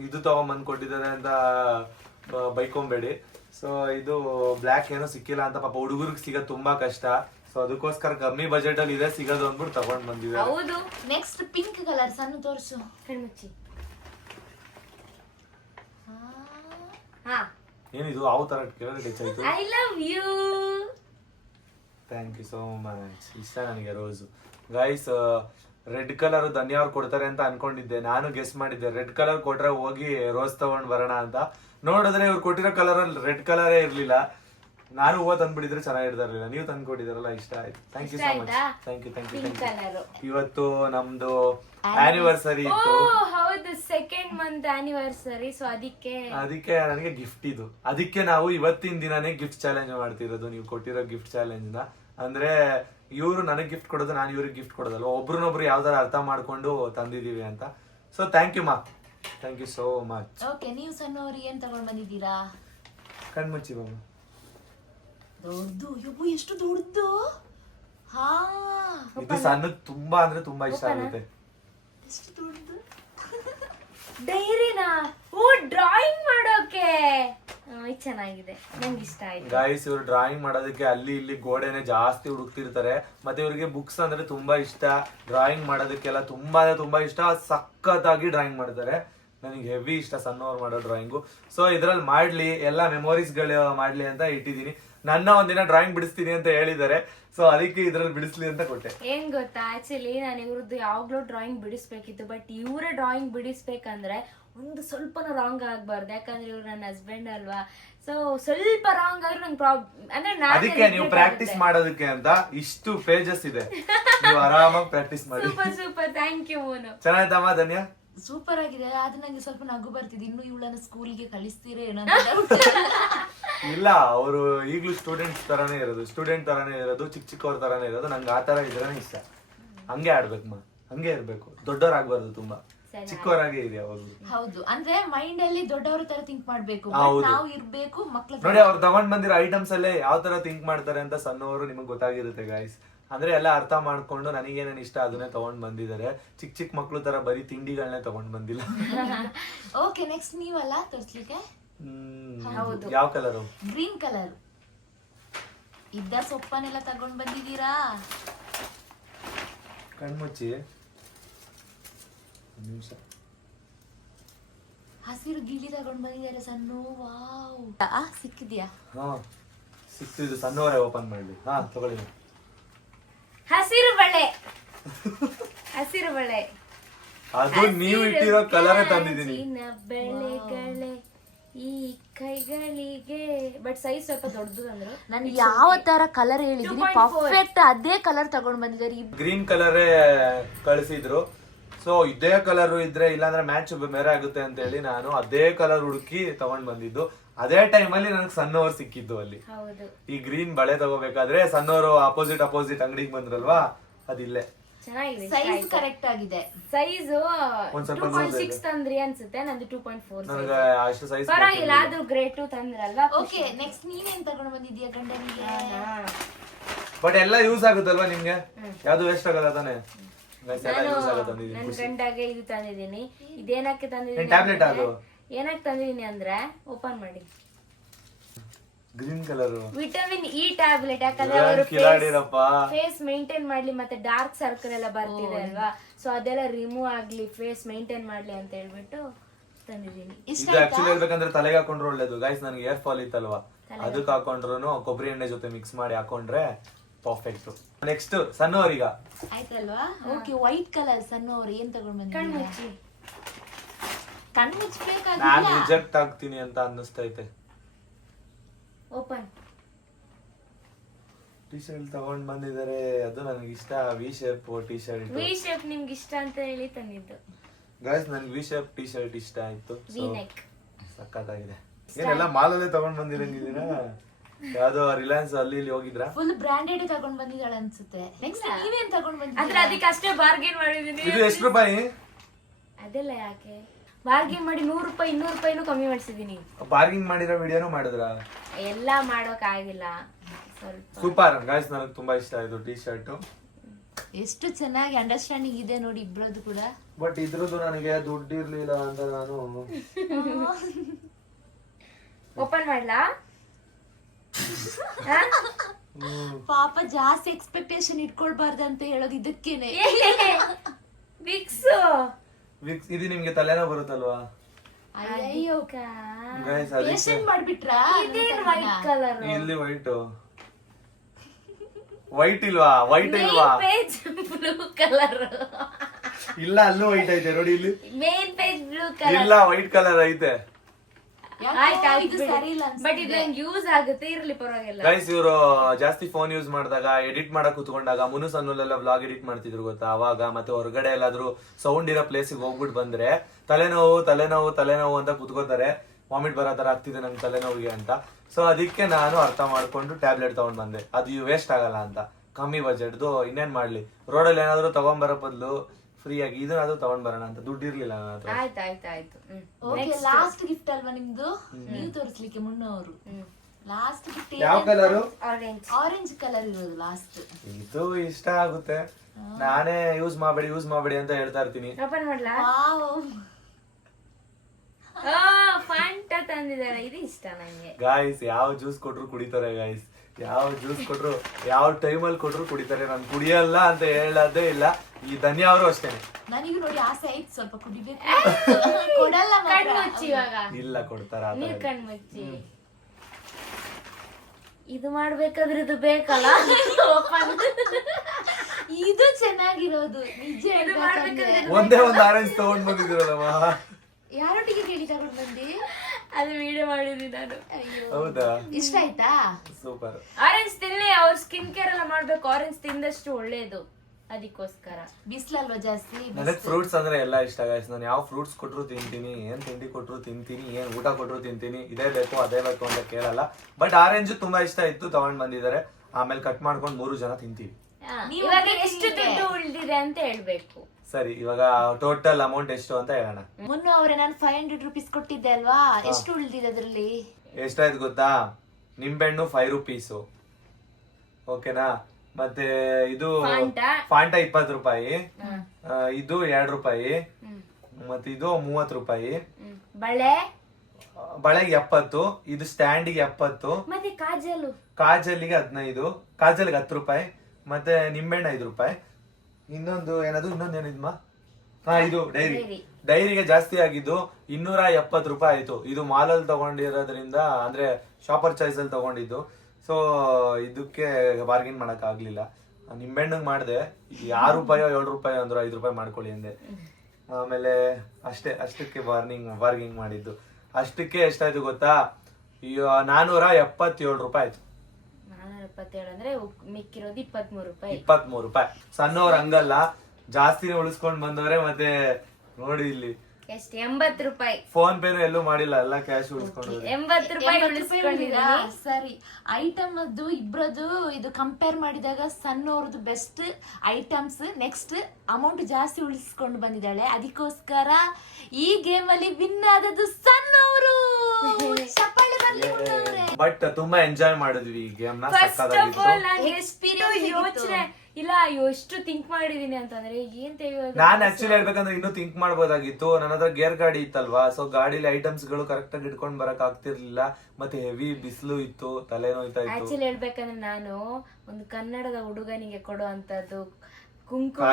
ಇದು ತಗೊಂಬಂದ್ ಕೊಟ್ಟಿದ್ದಾರೆ ಅಂತ ಬೈಕೊಂಬೇಡಿ. ಸೊ ಇದು ಬ್ಲಾಕ್ ಏನೋ ಸಿಕ್ಕಿಲ್ಲ ಅಂತ, ಪಾಪ ಹುಡುಗರಿಗೆ ಸಿಗೋದು ತುಂಬಾ ಕಷ್ಟ. ಸೊ ಅದಕ್ಕೋಸ್ಕರ ಕಮ್ಮಿ ಬಜೆಟ್ ಅಲ್ಲಿ ಇದೆ ಸಿಗೋದು ಅಂದ್ಬಿಟ್ಟು ತಗೊಂಡ್ ಬಂದಿದೆ. ಹೌದು. Next pink colour. ಸಣ್ಣ ತೋರ್ಸು. ಕಣ್ಮುಚ್ಚಿ. ಹಾ, ಏನಿದು ಯಾವ ತರ ಕೆಳಗೆ ಟಚ್ ಆಯ್ತು? I love you. Thank you so much. ಇಷ್ಟ ನನಗೆ rose. Guys, red colour Dhanya ಅವ್ರು ಕೊಡ್ತಾರೆ ಅಂತ ಅನ್ಕೊಂಡಿದ್ದೆ. ನಾನು ಗೆಸ್ ಮಾಡಿದ್ದೆ ರೆಡ್ ಕಲರ್ ಕೊಟ್ರೆ ಹೋಗಿ ರೋಸ್ ತಗೊಂಡ್ ಬರೋಣ ಅಂತ. ನೋಡಿದ್ರೆ ಇವ್ರು ಕೊಟ್ಟಿರೋ ಕಲರ್ ಅಲ್ಲಿ ರೆಡ್ ಕಲರೇ ಇರ್ಲಿಲ್ಲ. ನಾನು ಹೂವ ತಂದ್ಬಿಟ್ಟಿದ್ರೆ ಚೆನ್ನಾಗಿರ್ತಾರಿಲ್ಲ. ನೀವು ತಂದ್ಕೊಟ್ಟಿದಾರಲ್ಲ, ಇಷ್ಟ ಆಯ್ತು. Thank you so much. Thank you thank you pink colour. ಇವತ್ತು ನಮ್ದು ಆನಿವರ್ಸರಿ ಓ ಇತ್ತು. ಹೌದು, 2nd ಮಂತ್ ಆನಿವರ್ಸರಿ. ಸೊ ಅದಕ್ಕೆ ನನಗೆ ಗಿಫ್ಟ್ ಇದು. ಅದಕ್ಕೆ ನಾವು ಇವತ್ತಿನ ದಿನಾನೇ ಗಿಫ್ಟ್ ಚಾಲೆಂಜ್ ಮಾಡ್ತಿರೋದು. ನೀವು ಕೊಟ್ಟಿರೋ ಗಿಫ್ಟ್ ಚಾಲೆಂಜ್ ನ ಅಂದ್ರೆ ಇವ್ರು ನನಗೆ ಗಿಫ್ಟ್ ಕೊಡೋದು, ನಾನು ಇವ್ರಿಗೆ ಗಿಫ್ಟ್ ಕೊಡೋದಲ್ವ, ಒಬ್ರನ್ನೊಬ್ರು ಯಾವ್ದಾರ ಅರ್ಥ ಮಾಡ್ಕೊಂಡು ತಂದಿದೀವಿ ಅಂತ. ಸೊ ಥ್ಯಾಂಕ್ ಯು ಮಾ, thank you so much. Okay, ನೀವು ಸಣ್ಣವ್ರಿಗೆ ಏನ್ ತಗೊಂಡ್ ಬಂದಿದ್ದೀರಾ? ಕಣ್ಮುಚ್ಚಿ ಬಾಬು. ದೊಡ್ಡದು. ಯಬ್ಬು, ಎಷ್ಟು ದೊಡ್ಡದು. ಹಾ, ಇದು ಸಣ್ಣ ತುಂಬಾ ಅಂದ್ರೆ ತುಂಬಾ ಇಷ್ಟ ಆಗುತ್ತೆ. ಎಷ್ಟು ದೊಡ್ಡದು. ಡೈರಿನಾ? ಓ, ಡ್ರಾಯಿಂಗ್ ಮಾಡೋಕೆ. ಇದು ಚೆನ್ನಾಗಿದೆ, ನಂಗೆ ಇಷ್ಟ ಆಯ್ತು. ಗೈಸ್, ಇವ್ರು ಡ್ರಾಯಿಂಗ್ ಮಾಡೋದಕ್ಕೆ ಅಲ್ಲಿ ಇಲ್ಲಿ ಗೋಡೆನೆ ಜಾಸ್ತಿ ಹುಡುಕ್ತಿರ್ತಾರೆ. ಮತ್ತೆ ಇವ್ರಿಗೆ ಬುಕ್ಸ್ ಅಂದ್ರೆ ತುಂಬಾ ಇಷ್ಟ. ಡ್ರಾಯಿಂಗ್ ಮಾಡೋದಕ್ಕೆಲ್ಲ ತುಂಬಾ ಇಷ್ಟ. ಸಖತ್ತಾಗಿ ಡ್ರಾಯಿಂಗ್ ಮಾಡ್ತಾರೆ. ನನಗೆ ಹೆವಿ ಇಷ್ಟ ಸಣ್ಣವ್ರು ಮಾಡೋ ಡ್ರಾಯಿಂಗು. ಸೊ ಇದ್ರಲ್ಲಿ ಮಾಡ್ಲಿ, ಎಲ್ಲ ಮೆಮೊರೀಸ್ ಗಳು ಮಾಡ್ಲಿ ಅಂತ ಇಟ್ಟಿದ್ದೀನಿ. ನನ್ನ ಒಂದಿನ ಡ್ರಾಯಿಂಗ್ ಬಿಡಿಸ್ತೀನಿ ಅಂತ ಹೇಳಿದ್ದಾರೆ. ಸೊ ಅದಕ್ಕೆ ಇದ್ರಲ್ಲಿ ಬಿಡಿಸ್ಲಿ ಅಂತ ಕೊಟ್ಟೆ. ಏನ್ ಗೊತ್ತಾ, ಆಕ್ಚುಲಿ ನಾನು ಇವ್ರದ್ದು ಯಾವಾಗ್ಲೂ ಡ್ರಾಯಿಂಗ್ ಬಿಡಿಸ್ಬೇಕಿತ್ತು. ಬಟ್ ಇವರೇ ಡ್ರಾಯಿಂಗ್ ಬಿಡಿಸ್ಬೇಕಂದ್ರೆ ಒಂದು ಸ್ವಲ್ಪನೂ ರಾಂಗ್ ಆಗ್ಬಾರ್ದು. ಯಾಕಂದ್ರೆ ಇವ್ರು ನನ್ನ ಹಸ್ಬೆಂಡ್ ಅಲ್ವಾ. ಸೊ ಸ್ವಲ್ಪ ರಾಂಗ್ ಆದ್ರೆ ನಂಗೆ ಅಂದ್ರೆ ಅದಕ್ಕೆ ನೀವು ಪ್ರಾಕ್ಟೀಸ್ ಮಾಡೋದಕ್ಕೆ ಅಂತ ಇಷ್ಟು ಪೇಜಸ್ ಇದೆ. ನೀವು ಆರಾಮಾಗಿ ಪ್ರಾಕ್ಟೀಸ್ ಮಾಡಿ. Super thank you Monu. ಚೆನ್ನಾಯ್ತಮ್ಮ ಧನ್ಯ? ಸೂಪರ್ ಆಗಿದೆ. ಆದ್ರೆ ನಂಗೆ ಸ್ವಲ್ಪ ನಗು ಬರ್ತಿದೆ. ಇನ್ನು ಇವಳನ್ನ ಸ್ಕೂಲ್ಗೆ ಕಳಿಸ್ತೀರಾ ಏನೋ. ಇಲ್ಲ, ಅವರು ಈಗ್ಲೂ ಸ್ಟೂಡೆಂಟ್ ತರಾನೇ ಇರೋದು, ಚಿಕ್ಕವ್ರ ತರಾನೇ ಇರೋದು. ನಂಗೆ ಆ ತರ ಇದ್ರೇನೆ ಇಷ್ಟ. ಹಂಗೆ ಆಡ್ಬೇಕು, ಹಂಗೆ ಇರ್ಬೇಕು. ದೊಡ್ಡವರಾಗ್ಬಾರ್ದು, ತುಂಬಾ ಚಿಕ್ಕವರಾಗೆ ಇದೆ ಅವಾಗ. ಹೌದು, ಅಂದ್ರೆ ಮೈಂಡ್ ಅಲ್ಲಿ ದೊಡ್ಡವರ ತರ ಥಿಂಕ್ ಮಾಡ್ಬೇಕು. ನಾವು ಇರ್ಬೇಕು ಮಕ್ಳ. ನೋಡಿ, ಅವ್ರು ತಗೊಂಡ್ ಬಂದಿರೋ ಐಟಮ್ಸ್ ಅಲ್ಲೇ ಯಾವ ತರ ಥಿಂಕ್ ಮಾಡ್ತಾರೆ ಅಂತ ಸಣ್ಣವರು ನಿಮಗ್ ಗೊತ್ತಾಗಿರುತ್ತೆ ಗೈಸ್. ಅಂದ್ರೆ ಎಲ್ಲ ಅರ್ಥ ಮಾಡ್ಕೊಂಡು ನನಗೇನೇನ್ ಇಷ್ಟ ಅದನ್ನೇ ತಗೊಂಡ್ ಬಂದಿದ್ದಾರೆ. ಚಿಕ್ಕ ಮಕ್ಳು ತರ ಬರೀ ತಿಂಡಿಗಳನ್ನೇ ತಗೊಂಡ್ ಬಂದಿಲ್ಲ. ಓಕೆ, ನೆಕ್ಸ್ಟ್ ನೀವಲ್ಲ ತೋರ್ಸ್ಲಿಕ್ಕೆ. ಯಾವ ಕಲರ್? Green colour. ಇದ್ದ ಸೊಪ್ಪನ್ನೆಲ್ಲ ತಗೊಂಡ್ ಬಂದಿದ್ದೀರಾ? ಕಣ್ಮುಚ್ಚಿ ನಿಮಿಷ. ಹಸಿರು ಗಿಳಿ ತಗೊಂಡ್ ಬಂದಿದ್ದಾರೆ ಸಣ್ಣ. ವಾವ್, ಸಿಕ್ಕಿದ್ಯಾ? ಹಾ ಸಿಕ್ತಿದ್ದು, ಸಣ್ಣವರೇ ಓಪನ್ ಮಾಡ್ಲಿ. ಹಾ ತಗೊಳ್ಳಿ. ಹಸಿರು ಬಳೆ. ಹಸಿರು ಬಳೆ ಅದು ನೀವು ಇಟ್ಟಿರೋ ಕಲರ್ ತಂದಿದ್ದೀನಿ. ಬೆಳೆಗಳೇ ಈ ಕೈಗಳಿಗೆ. ಬಟ್ ಸೈಜ್ ಸ್ವಲ್ಪ ದೊಡ್ಡದು ಅಂದ್ರು. ನಾನು ಯಾವ ತರ ಕಲರ್ ಹೇಳಿದೀನಿ ಪರ್ಫೆಕ್ಟ್ ಅದೇ ಕಲರ್ ತಗೊಂಡ್ ಬಂದಿದ್ದಾರೆ. ಗ್ರೀನ್ ಕಲರೇ ಕಳಿಸಿದ್ರು. ಸೊ ಇದೇ ಕಲರ್ ಇದ್ರೆ ಇಲ್ಲಾಂದ್ರೆ ಮ್ಯಾಚ್ ಬೇರೆ ಆಗುತ್ತೆ ಅಂತ ಹೇಳಿ ನಾನು ಅದೇ ಕಲರ್ ಹುಡುಕಿ ತಗೊಂಡ್ ಬಂದಿದ್ದು. ಅದೇ ಟೈಮಲ್ಲಿ ನನಗೆ ಸಣ್ಣವ್ರು ಸಿಕ್ಕಿದ್ದು ಅಲ್ಲಿ. ಹೌದು, ಈ ಗ್ರೀನ್ ಬಳೆ ತಗೋಬೇಕಾದ್ರೆ ಸಣ್ಣವರು ಅಪೋಸಿಟ್ ಅಂಗಡಿಗೆ ಬಂದ್ರಲ್ವಾ, ಅದಿಲ್ಲೇ. ಚೆನ್ನಾಗಿದೆ. ಸೈಜ್ ಕರೆಕ್ಟ್ ಆಗಿದೆ. ಸೈಜ್ ಒಂದ್ ಸ್ವಲ್ಪ 2.6 ತಂದ್ರಿ ಅನ್ಸುತ್ತೆ. ನಂದು 2.4. ನನಗೆ ಅಷ್ಟು ಸೈಜ್ ಪರವಾಗಿಲ್ಲ, ಅದು ಗ್ರೇಟ್ ತಂದ್ರಲ್ವಾ. ಓಕೆ, ನೆಕ್ಸ್ಟ್ ನೀನೇನ್ ತಗೊಂಡ್ ಬಂದಿದ್ಯಾ ಗಂಡನಿಗೆ? ಬಟ್ ಎಲ್ಲ ಯೂಸ್ ಆಗುತ್ತಲ್ವಾ ನಿಮ್ಗೆ? ಯಾವ್ದು ವೇಸ್ಟ್ ಆಗಲ್ಲ ತಾನೆ? ಎಲ್ಲ ಯೂಸ್ ಆಗುತ್ತೆ. ನನ್ ಗಂಡಗೆ ಇದು ತಂದಿದ್ದೀನಿ. ಇದೇನಕ್ಕೆ ತಂದಿದ್ದೀನಿ? ಟ್ಯಾಬ್ಲೆಟ್ ಅದು ಏನಕ್ಕೆ ತಂದಿದ್ದೀನಿ ಅಂದ್ರೆ, ಓಪನ್ ಮಾಡಿ. Green colour vitamin E tablet. ಯಾಕಂದ್ರೆ ಅವರು ಫೇಸ್ ಮೇಂಟೈನ್ ಮಾಡ್ಲಿ, ಮತ್ತೆ ಡಾರ್ಕ್ ಸರ್ಕಲ್ ಎಲ್ಲ ಬರ್ತಿದೆ ಅಲ್ವಾ, ಸೊ ಅದೆಲ್ಲ ರಿಮೂವ್ ಆಗ್ಲಿ, ಫೇಸ್ ಮೇಂಟೈನ್ ಮಾಡ್ಲಿ ಅಂತ ಹೇಳ್ಬಿಟ್ಟು ತಂದಿದ್ದೀನಿ. ಇದು ಆಕ್ಚುಲಿ ಹೇಳ್ಬೇಕಂದ್ರೆ ತಲೆಗೆ ಹಾಕೊಂಡ್ರೆ ಒಳ್ಳೇದು ಗೈಸ್. ನನಗೆ ಏರ್ ಫಾಲ್ ಇತ್ತಲ್ವಾ, ಅದಕ್ಕೆ ಹಾಕೊಂಡ್ರು ಕೊಬ್ಬರಿ ಎಣ್ಣೆ ಜೊತೆ ಮಿಕ್ಸ್ ಮಾಡಿ ಹಾಕೊಂಡ್ರೆ ಪರ್ಫೆಕ್ಟ್. ನೆಕ್ಸ್ಟ್ ಸಣ್ಣವರೀಗ ಆಯ್ತಲ್ವಾ? ಓಕೆ, ವೈಟ್ ಕಲರ್ ಸಣ್ಣವ್ರು ಏನ್ ತಗೊಂಡ್ ಬಂದಿದ್ದೀರಾ? ಕಣ್ಮುಚ್ಚಿ. ಕಣ್ಣು ಮುಚ್ಚಬೇಕಾಗಿಲ್ಲ. ನಾನು ರಿಜೆಕ್ಟ್ ಆಗ್ತೀನಿ ಅಂತ ಅನ್ನಿಸ್ತೈತೆ. ಓಪನ್. ಟಿ ಶರ್ಟ್ ತಗೊಂಡ್ ಬಂದಿದ್ದಾರೆ. ಅದು ನನಗೆ ಇಷ್ಟ. V shape T shirt. V shape ನಿಮ್ಗೆ ಇಷ್ಟ ಅಂತ ಹೇಳಿ ತಂದಿದ್ದು. ಗೈಸ್ ನನಗೆ ವಿ ಶೇಪ್ ಟಿ ಶರ್ಟ್ ಇಷ್ಟ ಆಯ್ತು. ವಿ ನೆಕ್ ಸಕ್ಕತ್ತಾಗಿದೆ. ಏನೆಲ್ಲ ಮಾಲಲ್ಲೇ ತಗೊಂಡ್ ಬಂದಿರಂಗಿದ್ದೀರಾ? ಯಾವ್ದೋ ರಿಲಯನ್ಸ್ ಅಲ್ಲಿ ಇಲ್ಲಿ ಹೋಗಿದ್ರಾ? ಫುಲ್ ಬ್ರಾಂಡೆಡ್ ತಗೊಂಡ್ ಬಂದಿದ್ದಾಳೆ ಅನ್ಸುತ್ತೆ. ನೆಕ್ಸ್ಟ್ ನೀವೇನ್ ತಗೊಂಡ್ ಅಂದ್ರೆ ಬಂದಿದ್ದೀರಾ? ಅದಕ್ಕೆ ಅಷ್ಟೇ ಬಾರ್ಗೇನ್ ಮಾಡಿದೀನಿ. ಇದು ಎಷ್ಟು ರೂಪಾಯಿ? ಅದೆಲ್ಲ ಯಾಕೆ ಬಾರ್ಗೇನ್ ಮಾಡಿ 100 ರೂಪಾಯಿ 200 ರೂಪಾಯಿನೂ ಕಮ್ಮಿ ಮಾಡಿಸಿದೀನಿ. ಬಾರ್ಗಿಂಗ್ ಮಾಡಿರೋ ವಿಡಿಯೋನು ಮಾಡಿದ್ರ? ಎಲ್ಲ ಮಾಡೋಕ್ ಆಗಿಲ್ಲ. ಸ್ವಲ್ಪ ಸೂಪರ್ ಗೈಸ್, ನನಗೆ ತುಂಬಾ ಇಷ್ಟ ಆಯ್ತು ಟಿ ಶರ್ಟ್. ಎಷ್ಟು ಚೆನ್ನಾಗಿ ಅಂಡರ್ಸ್ಟ್ಯಾಂಡಿಂಗ್ ಇದೆ ನೋಡಿ ಇಬ್ರದ್ದು ಕೂಡ. ಬಟ್ ಇದ್ರದ್ದು ನನಗೆ ದುಡ್ಡು ಇರ್ಲಿಲ್ಲ ಅಂತ ನಾನು ಓಪನ್ ಮಾಡ್ಲಾ? ಪಾಪ ಜಾಸ್ತಿ ಎಕ್ಸ್ಪೆಕ್ಟೇಷನ್ ಇಟ್ಕೊಳ್ಬಾರ್ದು ಅಂತ ಹೇಳೋದು ಇದಕ್ಕೇನೆ. ವಿಕ್ಸ್. ಇದು ನಿಮ್ಗೆ ತಲೆನೋವು ಬರುತ್ತಲ್ವಾ ಅಯ್ಯೋ, ಗೈಸ್? ಪೇಷಂಟ್ ಮಾಡ್ಬಿಟ್ರಾ? ಇದೇನ್ ವೈಟ್ ಕಲರ್? ಇಲ್ಲಿ ವೈಟ್ ಇಲ್ವಾ? ವೈಟ್ ಇಲ್ವಾ? Page blue colour. ಇಲ್ಲ, ಅಲ್ಲೂ ವೈಟ್ ಐತೆ ನೋಡಿ. ಇಲ್ಲಿ ಮೇನ್ ಪೇಜ್ ಬ್ಲೂ ಕಲರ್. ಇಲ್ಲ, ವೈಟ್ ಕಲರ್ ಐತೆ. ಇದು ಸರಿ ಇಲ್ಲ ಬಟ್ ಇದು ನಂಗೆ ಯೂಸ್ ಆಗುತ್ತೆ. ಇರ್ಲಿ, ಪರವಾಗಿಲ್ಲ. ಗೈಸ್, ಇವರು ಜಾಸ್ತಿ ಫೋನ್ ಯೂಸ್ ಮಾಡಿದಾಗ, ಎಡಿಟ್ ಮಾಡಕ್ ಕುತ್ಕೊಂಡಾಗ, ಮುನುಸನ್ನುಲೆಲ್ಲ ವ್ಲಾಗ್ ಎಡಿಟ್ ಮಾಡ್ತಿದ್ರು ಗೊತ್ತಾ, ಅವಾಗ ಮತ್ತೆ ಹೊರಗಡೆ ಎಲ್ಲಾದ್ರೂ ಸೌಂಡ್ ಇರೋ ಪ್ಲೇಸಿಗೆ ಹೋಗ್ಬಿಟ್ಟು ಬಂದ್ರೆ ತಲೆನೋವು ಅಂತ ಕುತ್ಕೋತಾರೆ. ವಾಮಿಟ್ ಬರೋ ತರ ಆಗ್ತಿದೆ ನಂಗೆ ತಲೆನೋವಿಗೆ ಅಂತ. ಸೊ ಅದಕ್ಕೆ ನಾನು ಅರ್ಥ ಮಾಡ್ಕೊಂಡು ಟ್ಯಾಬ್ಲೆಟ್ ತಗೊಂಡ್ ಬಂದೆ. ಅದು ವೇಸ್ಟ್ ಆಗಲ್ಲ ಅಂತ, ಕಮ್ಮಿ ಬಜೆಟ್ದು. ಇನ್ನೇನ್ ಮಾಡ್ಲಿ, ರೋಡಲ್ಲಿ ಏನಾದ್ರು ತಗೊಂಡ್ಬರೋ ಬದಲು ಫ್ರೀ ಆಗಿ ಇದನ್ನಾದ್ರೂ ತಗೊಂಡ್ ಬರೋಣ ಅಂತ. ದುಡ್ಡು ಇರ್ಲಿಲ್ಲ ನನ್ನ ಹತ್ರ. ಆಯ್ತು. ಓಕೆ, ಲಾಸ್ಟ್ ಗಿಫ್ಟ್ ಅಲ್ವಾ ನಿಮ್ದು? ನೀವು ತೋರಿಸ್ಲಿಕ್ಕೆ ಮುನ್ನವರು ಲಾಸ್ಟ್ ಗಿಫ್ಟ್ ಯಾವ ಕಲರು? ಆರೆಂಜ್ ಕಲರ್ ಇರೋದು ಲಾಸ್ಟ್. ಇದು ಇಷ್ಟ ಆಗುತ್ತೆ. ನಾನೇ ಯೂಸ್ ಮಾಡಬೇಡಿ ಅಂತ ಹೇಳ್ತಾ ಇರ್ತೀನಿ. ಓಪನ್ ಮಾಡ್ಲಾ? ಫಾಂಟಾ ತಂದಿದ್ದಾರೆ. ಇದು ಇಷ್ಟ ನಂಗೆ. ಗಾಯ್ಸ್, ಯಾವ ಜ್ಯೂಸ್ ಕೊಟ್ರು ಕುಡಿತಾರೆ ಗೈಸ್. ಯಾವ ಜ್ಯೂಸ್ ಕೊಟ್ರು, ಯಾವ ಟೈಮಲ್ಲಿ ಕೊಟ್ರು ಕುಡಿತಾರೆ. ನಾನು ಕುಡಿಯಲ್ಲ ಅಂತ ಹೇಳೋದೇ ಇಲ್ಲ. ಈ ಧನ್ಯ ಅವರು ಅಷ್ಟೇನೆ. ನನಗೂ ನೋಡಿ ಆಸೆ ಆಯ್ತು ಸ್ವಲ್ಪ ಕುಡಿಬೇಕು. ಕೊಡಲ್ಲ ಮಾತ್ರ. ಕಣ್ಮುಚ್ಚಿ ಇವಾಗ. ಇಲ್ಲ, ಕೊಡ್ತಾರ. ನೀವ್ ಕಣ್ಮುಚ್ಚಿ. ಇದು ಮಾಡ್ಬೇಕಾದ್ರೆ ಇದು ಬೇಕಲ್ಲ. ಇದು ಚೆನ್ನಾಗಿರೋದು ನಿಜ ಹೇಳ್ಬೇಕಂದ್ರೆ. ಒಂದೇ ಒಂದು ಆರೆಂಜ್ ತಗೊಂಡ್ ಬಂದಿದ್ದೀರಲ್ಲಮ್ಮ. ಯಾರೊಟ್ಟಿಗೆ ಕೇಳಿ ತಗೊಂಡ್ ಬಂದಿ? ಅದು ವಿಡಿಯೋ ಮಾಡಿದ್ವಿ ನಾನು. ಹೌದಾ? ಇಷ್ಟ ಆಯ್ತಾ? ಸೂಪರ್. ಆರೆಂಜ್ ತಿನ್ನಿ, ಅವ್ರ ಸ್ಕಿನ್ ಕೇರ್ ಎಲ್ಲ ಮಾಡ್ಬೇಕು. ಆರೆಂಜ್ ತಿಂದಷ್ಟು ಒಳ್ಳೇದು, ಅದಕ್ಕೋಸ್ಕರ. ಬಿಸ್ಲಲ್ವಾ ಜಾಸ್ತಿ? ನನಗೆ ಫ್ರೂಟ್ಸ್ ಅಂದ್ರೆ ಎಲ್ಲ ಇಷ್ಟ ಗೈಸ್. ನಾನು ಯಾವ ಫ್ರೂಟ್ಸ್ ಕೊಟ್ರು ತಿಂತೀನಿ, ಏನ್ ತಿಂಡಿ ಕೊಟ್ರು ತಿಂತೀನಿ, ಏನ್ ಊಟ ಕೊಟ್ರು ತಿಂತೀನಿ. ಇದೇ ಬೇಕು ಅದೇ ಬೇಕು ಅಂತ ಕೇಳಲ್ಲ. ಬಟ್ ಆರೆಂಜ್ ತುಂಬಾ ಇಷ್ಟ ಇತ್ತು, ತಗೊಂಡ್ ಬಂದಿದ್ದಾರೆ. ಆಮೇಲೆ ಕಟ್ ಮಾಡ್ಕೊಂಡು 3 ಜನ ತಿಂತೀವಿ. ಇವಾಗ ಎಷ್ಟು ದುಡ್ಡು ಉಳಿದಿದೆ ಅಂತ ಹೇಳ್ಬೇಕು. ಸರಿ, ಇವಾಗ ಟೋಟಲ್ ಅಮೌಂಟ್ ಎಷ್ಟು ಅಂತ ಹೇಳೋಣ. ಮುನ್ನು ಅವರೇ, ನಾನು 500 ರೂಪೀಸ್ ಕೊಟ್ಟಿದ್ದೆ ಅಲ್ವಾ, ಎಷ್ಟು ಉಳಿದಿದೆ ಅದ್ರಲ್ಲಿ? ಎಷ್ಟಾಯ್ತು ಗೊತ್ತಾ? ನಿಂಬೆಹಣ್ಣು 5 ರೂಪೀಸು, ಓಕೆನಾ? ಮತ್ತೆ ಇದು ಫಾಂಟಾ 20 ರೂಪಾಯಿ, ಇದು 2 ರೂಪಾಯಿ, ಮತ್ತೆ ಇದು 30 ರೂಪಾಯಿ. ಬಳೆಗೆ 70, ಇದು ಸ್ಟ್ಯಾಂಡಿಗೆ 70, ಮತ್ತೆ ಕಾಜಲ್ಲಿಗೆ 15, ಕಾಜಲ್ಗೆ 10 ರೂಪಾಯಿ, ಮತ್ತೆ ನಿಂಬೆಹಣ್ಣು 5 ರೂಪಾಯಿ. ಇನ್ನೊಂದೇನಿದ್ಮಾ ಇದು ಡೈರಿಗೆ ಜಾಸ್ತಿ ಆಗಿದ್ದು 270 ರೂಪಾಯಿ ಆಯ್ತು. ಇದು ಮಾಲ್ ಅಲ್ಲಿ ತಗೊಂಡಿರೋದ್ರಿಂದ ಅಂದ್ರೆ ಶಾಪರ್ ಚಾಯ್ಸ್ ಅಲ್ಲಿ ತಗೊಂಡಿದ್ದು. ಸೊ ಇದಕ್ಕೆ ಬಾರ್ಗೇನ್ ಮಾಡಕ್ ಆಗ್ಲಿಲ್ಲ. ನಿಂಬೆಹಣ್ಣಿಗೆ ಮಾಡಿದೆ, 6 ರೂಪಾಯೋ 7 ರೂಪಾಯಿ ಅಂದ್ರು 5 ರೂಪಾಯಿ ಮಾಡ್ಕೊಳ್ಳಿ ಅಂದೆ. ಆಮೇಲೆ ಅಷ್ಟಕ್ಕೆ ಬಾರ್ಗಿಂಗ್ ಮಾಡಿದ್ದು. ಅಷ್ಟಕ್ಕೆ ಎಷ್ಟಾಯ್ತು ಗೊತ್ತಾ? 477 ರೂಪಾಯಿ ಆಯ್ತು. 477 ಅಂದ್ರೆ ಮಿಕ್ಕಿರೋದು 23 ರೂಪಾಯಿ. 23 ರೂಪಾಯಿ. ಸಣ್ಣವ್ರು ಹಂಗಲ್ಲ, ಜಾಸ್ತಿನೇ ಉಳಿಸ್ಕೊಂಡ್ ಬಂದವ್ರೆ. ಮತ್ತೆ ನೋಡಿ ಇಲ್ಲಿ ಎಷ್ಟು 80 ರೂಪಾಯಿ. ಫೋನ್ ಪೇನು ಎಲ್ಲೂ ಮಾಡಿಲ್ಲ, ಎಲ್ಲ ಕ್ಯಾಶ್ ಉಳಿಸ್ಕೊಂಡು 80 ರೂಪಾಯಿ ಉಳಿಸ್ಕೊಂಡಿದ್ದೀರಾ? ಸರಿ, ಐಟಮ್ ಅದು ಇಬ್ರದು ಇದು ಕಂಪೇರ್ ಮಾಡಿದಾಗ ಸಣ್ಣವ್ರದ್ದು ಬೆಸ್ಟ್ ಐಟಮ್ಸ್. ನೆಕ್ಸ್ಟ್ ಅಮೌಂಟ್ ಜಾಸ್ತಿ ಉಳಿಸ್ಕೊಂಡು ಬಂದಿದ್ದಾಳೆ, ಅದಕ್ಕೋಸ್ಕರ ಈ ಗೇಮ್ ಅಲ್ಲಿ ವಿನ್ ಆದದ್ದು ಸಣ್ಣವರು. ಚಪ್ಪಾಳೆ ಬರ್ಲಿ ಹುಡುಗರೇ. ಬಟ್ ತುಂಬಾ ಎಂಜಾಯ್ ಮಾಡಿದ್ವಿ ಈ ಗೇಮ್ ನ. ಫಸ್ಟ್ ಆಫ್ ಆಲ್ ನಾನು ಯೋಚನೆ ಇಲ್ಲ ಎಷ್ಟು ಥಿಂಕ್ ಮಾಡಿದೀನಿ ಅಂತಂದ್ರೆ ಏನ್ ತೆಗಿಯೋದು. ನಾನ್ ಆಕ್ಚುಲಿ ಹೇಳ್ಬೇಕಂದ್ರೆ ಇನ್ನೂ ಥಿಂಕ್ ಮಾಡ್ಬೋದಾಗಿತ್ತು. ನನ್ನ ಹತ್ರ ಗೇರ್ ಗಾಡಿ ಇತ್ತಲ್ವಾ, ಸೊ ಗಾಡಿಲಿ ಐಟಮ್ಸ್ ಗಳು ಕರೆಕ್ಟ್ ಆಗಿ ಇಟ್ಕೊಂಡ್ ಬರಕ್ ಆಗ್ತಿರ್ಲಿಲ್ಲ. ಮತ್ತೆ ಹೆವಿ ಬಿಸಿಲು ಇತ್ತು, ತಲೆನೋಯ್ತಾ ಇತ್ತು. ಆಕ್ಚುಲಿ ಹೇಳ್ಬೇಕಂದ್ರೆ ನಾನು ಒಂದು ಕನ್ನಡದ ಹುಡುಗನಿಗೆ ಕೊಡೋ ಅಂತದ್ದು ಕುಂಕುಮ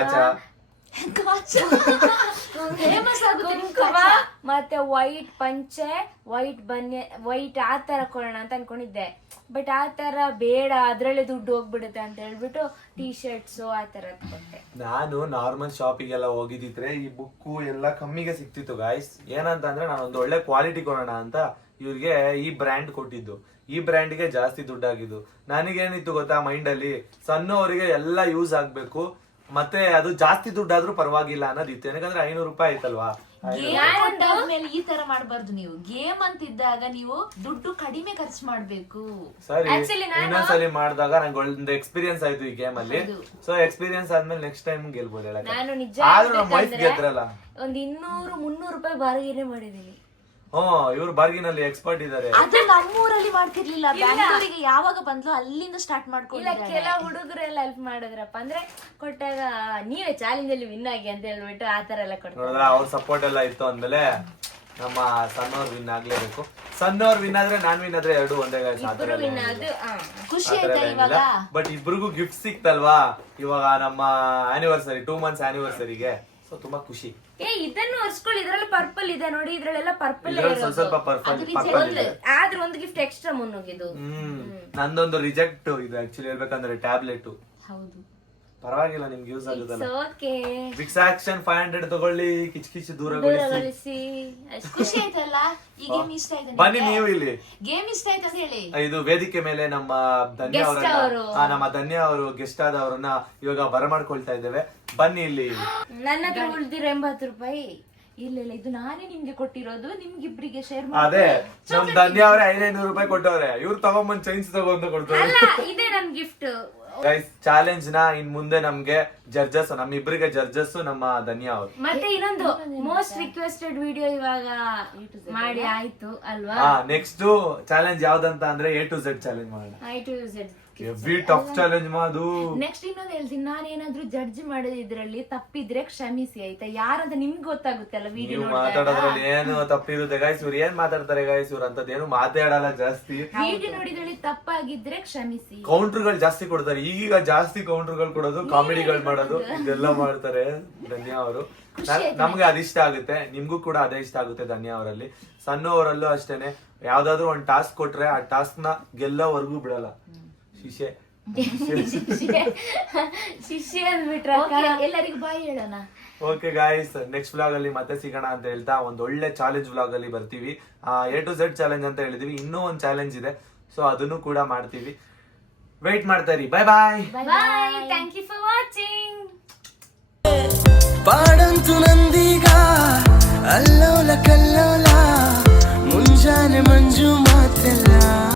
ಮತ್ತೆ ವೈಟ್ ಪಂಚೆ, ವೈಟ್ ಬನ್ನಿ, ವೈಟ್ ಆ ತರ ಕೊಡೋಣ ಅಂತ ಅನ್ಕೊಂಡಿದ್ದೆ. ಬಟ್ ಆ ತರ ಬೇಡ, ಅದ್ರಲ್ಲೇ ದುಡ್ಡು ಹೋಗ್ಬಿಡುತ್ತೆ ಅಂತ ಹೇಳ್ಬಿಟ್ಟು ಟೀ ಶರ್ಟ್ಸ್ ಆ ತರ ಕೊಟ್ಟೆ. ನಾನು ನಾರ್ಮಲ್ ಶಾಪಿಗೆಲ್ಲ ಹೋಗಿದ್ದಿದ್ರೆ ಈ ಬುಕ್ಕು ಎಲ್ಲ ಕಮ್ಮಿಗೆ ಸಿಕ್ತಿತ್ತು ಗಾಯ್ಸ್. ಏನಂತ ಅಂದ್ರೆ ನಾನು ಒಂದು ಒಳ್ಳೆ ಕ್ವಾಲಿಟಿ ಕೊಡೋಣ ಅಂತ ಇವ್ರಿಗೆ ಈ ಬ್ರ್ಯಾಂಡ್ ಕೊಟ್ಟಿದ್ದು. ಈ ಬ್ರ್ಯಾಂಡ್ಗೆ ಜಾಸ್ತಿ ದುಡ್ಡಾಗಿದ್ದು. ನನಗೇನಿತ್ತು ಗೊತ್ತಾ ಮೈಂಡ್ ಅಲ್ಲಿ, ಸಣ್ಣವರಿಗೆ ಎಲ್ಲ ಯೂಸ್ ಆಗ್ಬೇಕು, ಮತ್ತೆ ಅದು ಜಾಸ್ತಿ ದುಡ್ಡಾದ್ರೂ ಪರವಾಗಿಲ್ಲ ಅನ್ನೋದಿತ್ತು. ಯಾಕಂದ್ರೆ 500 ರೂಪಾಯಿ ಆಯ್ತಲ್ವಾ. ಮೇಲೆ ಈ ತರ ಮಾಡಬಾರ್ದು. ನೀವು ಗೇಮ್ ಅಂತಿದ್ದಾಗ ನೀವು ದುಡ್ಡು ಕಡಿಮೆ ಖರ್ಚು ಮಾಡ್ಬೇಕು. ಸರಿ, ಇನ್ನೊಂದ್ಸಲಿ ಮಾಡಿದಾಗ ನಂಗೆ ಒಂದು ಎಕ್ಸ್ಪೀರಿಯನ್ಸ್ ಆಯ್ತು ಈ ಗೇಮ್ ಅಲ್ಲಿ. ಸೊ ಎಕ್ಸ್ಪೀರಿಯನ್ಸ್ ಆದ್ಮೇಲೆ ನೆಕ್ಸ್ಟ್ ಟೈಮ್ ಗೆಲ್ಬೋದು ಹೇಳಕ್ಕೆ. ನಾನು ನಿಜ ಆದ್ರೂ ನಮ್ಮ ವೈಫ್ ಗೆದ್ರಲ್ಲ. ಒಂದ್ 200-300 ರೂಪಾಯಿ ಬಾರ್ಗೇನೆ ಮಾಡಿದೀನಿ. ಇವ್ರು ಬಾರ್ಗಿನಲ್ಲಿ ಎಕ್ಸ್ಪರ್ಟ್ ಇದಾರೆ. ಅದು ನಮ್ಮೂರಲ್ಲಿ ಮಾಡ್ತಿರ್ಲಿಲ್ಲ, ಬ್ಯಾಂಗ್ಳೂರಿಗೆ ಯಾವಾಗ ಬಂದ್ಲು ಅಲ್ಲಿಂದ ಸ್ಟಾರ್ಟ್ ಮಾಡ್ಕೊಂಡು. ಕೆಲವು ಹುಡುಗರೆಲ್ಲ ಹೆಲ್ಪ್ ಮಾಡಿದ್ರಪ್ಪ, ಅಂದ್ರೆ ಕೊಟ್ಟಾಗ ನೀವೇ ಚಾಲೆಂಜ್ ಅಲ್ಲಿ ವಿನ್ ಆಗಿ ಅಂತ ಹೇಳ್ಬಿಟ್ಟು ಆ ತರ ಎಲ್ಲ ಕೊಡ್ತಾರೆ. ಅವ್ರ ಸಪೋರ್ಟ್ ಎಲ್ಲ ಇತ್ತು ಅಂದ್ಮೇಲೆ ನಮ್ಮ ಸಣ್ಣವ್ರು ವಿನ್ ಆಗ್ಲೇಬೇಕು. ಸಣ್ಣವ್ರು ವಿನ್ ಆದ್ರೆ ನಾನ್ ವಿನ್ ಆದ್ರೆ ಎರಡು ಒಂದೇ. ಖುಷಿ ಆಯ್ತಾ ಇವಾಗ? ಬಟ್ ಇಬ್ರಿಗೂ ಗಿಫ್ಟ್ ಸಿಕ್ತಲ್ವಾ ಇವಾಗ ನಮ್ಮ ಆನಿವರ್ಸರಿ, 2 months ಆನಿವರ್ಸರಿಗೆ. ಸೊ ತುಂಬಾ ಖುಷಿ. ಇದನ್ನು ಒರ್ಸ್ಕೊಳ್ಳಿ, ಇದ್ರಲ್ಲಿ ಪರ್ಪಲ್ ಇದೆ ನೋಡಿ, ಇದ್ರಲ್ಲೆಲ್ಲ ಪರ್ಪಲ್ ಸ್ವಲ್ಪ ಪರ್ಪಲ್ ಆದ್ರೆ ಒಂದು ಗಿಫ್ಟ್ ಎಕ್ಸ್ಟ್ರಾ ಮುನ್ನೋಗಿದ್ದು. ನಂದೊಂದು ರಿಜೆಕ್ಟ್ ಇದು ಆಕ್ಚುಲಿ ಹೇಳ್ಬೇಕಂದ್ರೆ ಟ್ಯಾಬ್ಲೆಟ್. ಹೌದು, ಪರವಾಗಿಲ್ಲ, ನಿಮ್ಗೆ ಯೂಸ್ ಆಗುತ್ತಲ್ಲ. ವಿಕ್ಸ್ ಆಕ್ಷನ್ 500 ತಗೊಳ್ಳಿ, ಕಿಚ್ ದೂರಗೊಳಿಸಿ. ಖುಷಿ ಆಯ್ತಲ್ಲ? ಈ ಗೇಮ್ ಇಷ್ಟ ಆಯ್ತು? ಬನ್ನಿ ನೀವು ಇಲ್ಲಿ. ಗೇಮ್ ಇಷ್ಟ ಆಯ್ತು ಅಂತ ಹೇಳಿ. ಇದು ವೇದಿಕೆ ಮೇಲೆ ನಮ್ಮ ಧನ್ಯ ಅವರು ಗೆಸ್ಟ್ ಆದವರನ್ನ ಇವಾಗ ಬರಮಾಡ್ಕೊಳ್ತಾ ಇದ್ದೇವೆ. ಬನ್ನಿ ಇಲ್ಲಿ. ನನ್ನ ಹತ್ರ ಉಳಿದಿರೋ 80 ರೂಪಾಯಿ. ಇಲ್ಲ ಇದು ನಾನೇ ನಿಮ್ಗೆ ಕೊಟ್ಟಿರೋದು, ನಿಮ್ಗಿಬ್ರಿಗೆ ಶೇರ್ ಅದೇ ನಮ್ ಧನ್ಯ ಅವರೇ 500 ರೂಪಾಯಿ ಕೊಟ್ಟವ್ರೆ. ಇವ್ರು ತಗೊಂಬಂದ್ ಚೈನ್ಸ್ ತಗೊಂಡು ಕೊಡ್ತಾರೆ. ಇದೇ ನನ್ ಗಿಫ್ಟ್. ಗೈಸ್, ಚಾಲೆಂಜ್ ನ ಇನ್ ಮುಂದೆ ನಮ್ಗೆ ಜಡ್ಜಸ್, ನಮ್ಮಿಬ್ರಿಗೆ ಜಡ್ಜಸ್ ನಮ್ಮ ಧನ್ಯ ಅವರು. ಮತ್ತೆ ಇನ್ನೊಂದು ಮೋಸ್ಟ್ ರಿಕ್ವೆಸ್ಟೆಡ್ ವಿಡಿಯೋ ಇವಾಗ ಮಾಡಿ ಆಯ್ತು ಅಲ್ವಾ? ನೆಕ್ಸ್ಟ್ ಚಾಲೆಂಜ್ ಯಾವ್ದಂತ ಅಂದ್ರೆ A to Z ಚಾಲೆಂಜ್ ಮಾಡೋಣ. A to Z heavy tough challenge ಮಾಡು. ನೆಕ್ಸ್ಟ್ ಇನ್ನೊಂದು ಹೇಳ್ತೀನಿ, ನಾನೇನಾದ್ರೂ ಜಡ್ಜ್ ಮಾಡೋದು ಇದ್ರಲ್ಲಿ ತಪ್ಪಿದ್ರೆ ಕ್ಷಮಿಸಿ ಆಯ್ತಾ? ಯಾರಂತ ನಿಮ್ಗೆ ಗೊತ್ತಾಗುತ್ತಲ್ಲ ವಿಡಿಯೋ ಮಾತಾಡೋದ್ರಲ್ಲಿ ಏನು ತಪ್ಪಿರುತ್ತೆ ಗೈಸ್. ಇವ್ರು ಏನ್ ಮಾತಾಡ್ತಾರೆ ಗೈಸ್, ಇವ್ರು ಅಂತದೇನು ಮಾತಾಡಲ್ಲ ಜಾಸ್ತಿ. ವಿಡಿಯೋ ನೋಡಿದ್ರಲ್ಲಿ ತಪ್ಪಾಗಿದ್ರೆ ಕ್ಷಮಿಸಿ. ಕೌಂಟರ್ಗಳು ಜಾಸ್ತಿ ಕೊಡ್ತಾರೆ, ಈಗೀಗ ಜಾಸ್ತಿ ಕೌಂಟರ್ಗಳು ಕೊಡೋದು, ಕಾಮಿಡಿಗಳು ಮಾಡೋದು, ಇದೆಲ್ಲ ಮಾಡ್ತಾರೆ ಧನ್ಯ ಅವರು. ನಮ್ಗೆ ಅದಿಷ್ಟ ಆಗುತ್ತೆ, ನಿಮ್ಗೂ ಕೂಡ ಅದೇ ಇಷ್ಟ ಆಗುತ್ತೆ ಧನ್ಯ ಅವರಲ್ಲಿ. ಸಣ್ಣವರಲ್ಲೂ ಅಷ್ಟೇನೆ, ಯಾವ್ದಾದ್ರು ಒಂದ್ ಟಾಸ್ಕ್ ಕೊಟ್ರೆ ಆ ಟಾಸ್ಕ್ ನ ಗೆಲ್ಲೋವರೆಗೂ ಬಿಡಲ್ಲ. ಶಿಷ್ಯ ಅಂದ್ಬಿಟ್ರೆ ಎಲ್ಲರಿಗೂ ಬಾಯ್ ಹೇಳೋಣ. ಓಕೆ ಗಾಯ್ಸ್, ನೆಕ್ಸ್ಟ್ ವ್ಲಾಗ್ ಅಲ್ಲಿ ಮತ್ತೆ ಸಿಗೋಣ ಅಂತ ಹೇಳ್ತಾ ಒಂದು ಒಳ್ಳೆ ಚಾಲೆಂಜ್ ವ್ಲಾಗ್ ಅಲ್ಲಿ ಬರ್ತೀವಿ. A to Z ಚಾಲೆಂಜ್ ಅಂತ ಹೇಳಿದೀವಿ, ಇನ್ನೂ ಒಂದು ಚಾಲೆಂಜ್ ಇದೆ, ಸೊ ಅದನ್ನು ಕೂಡ ಮಾಡ್ತೀವಿ. ವೇಟ್ ಮಾಡ್ತಾ ಇರಿ. Bye bye. Thank you for watching. ಪಾಡಂತು ನಂದೀಗ ಅಲ್ಲೋಲ ಕಲ್ಲೋಲ, ಮುಂಜಾನೆ ಮಂಜು ಮಾತೆಲ್ಲ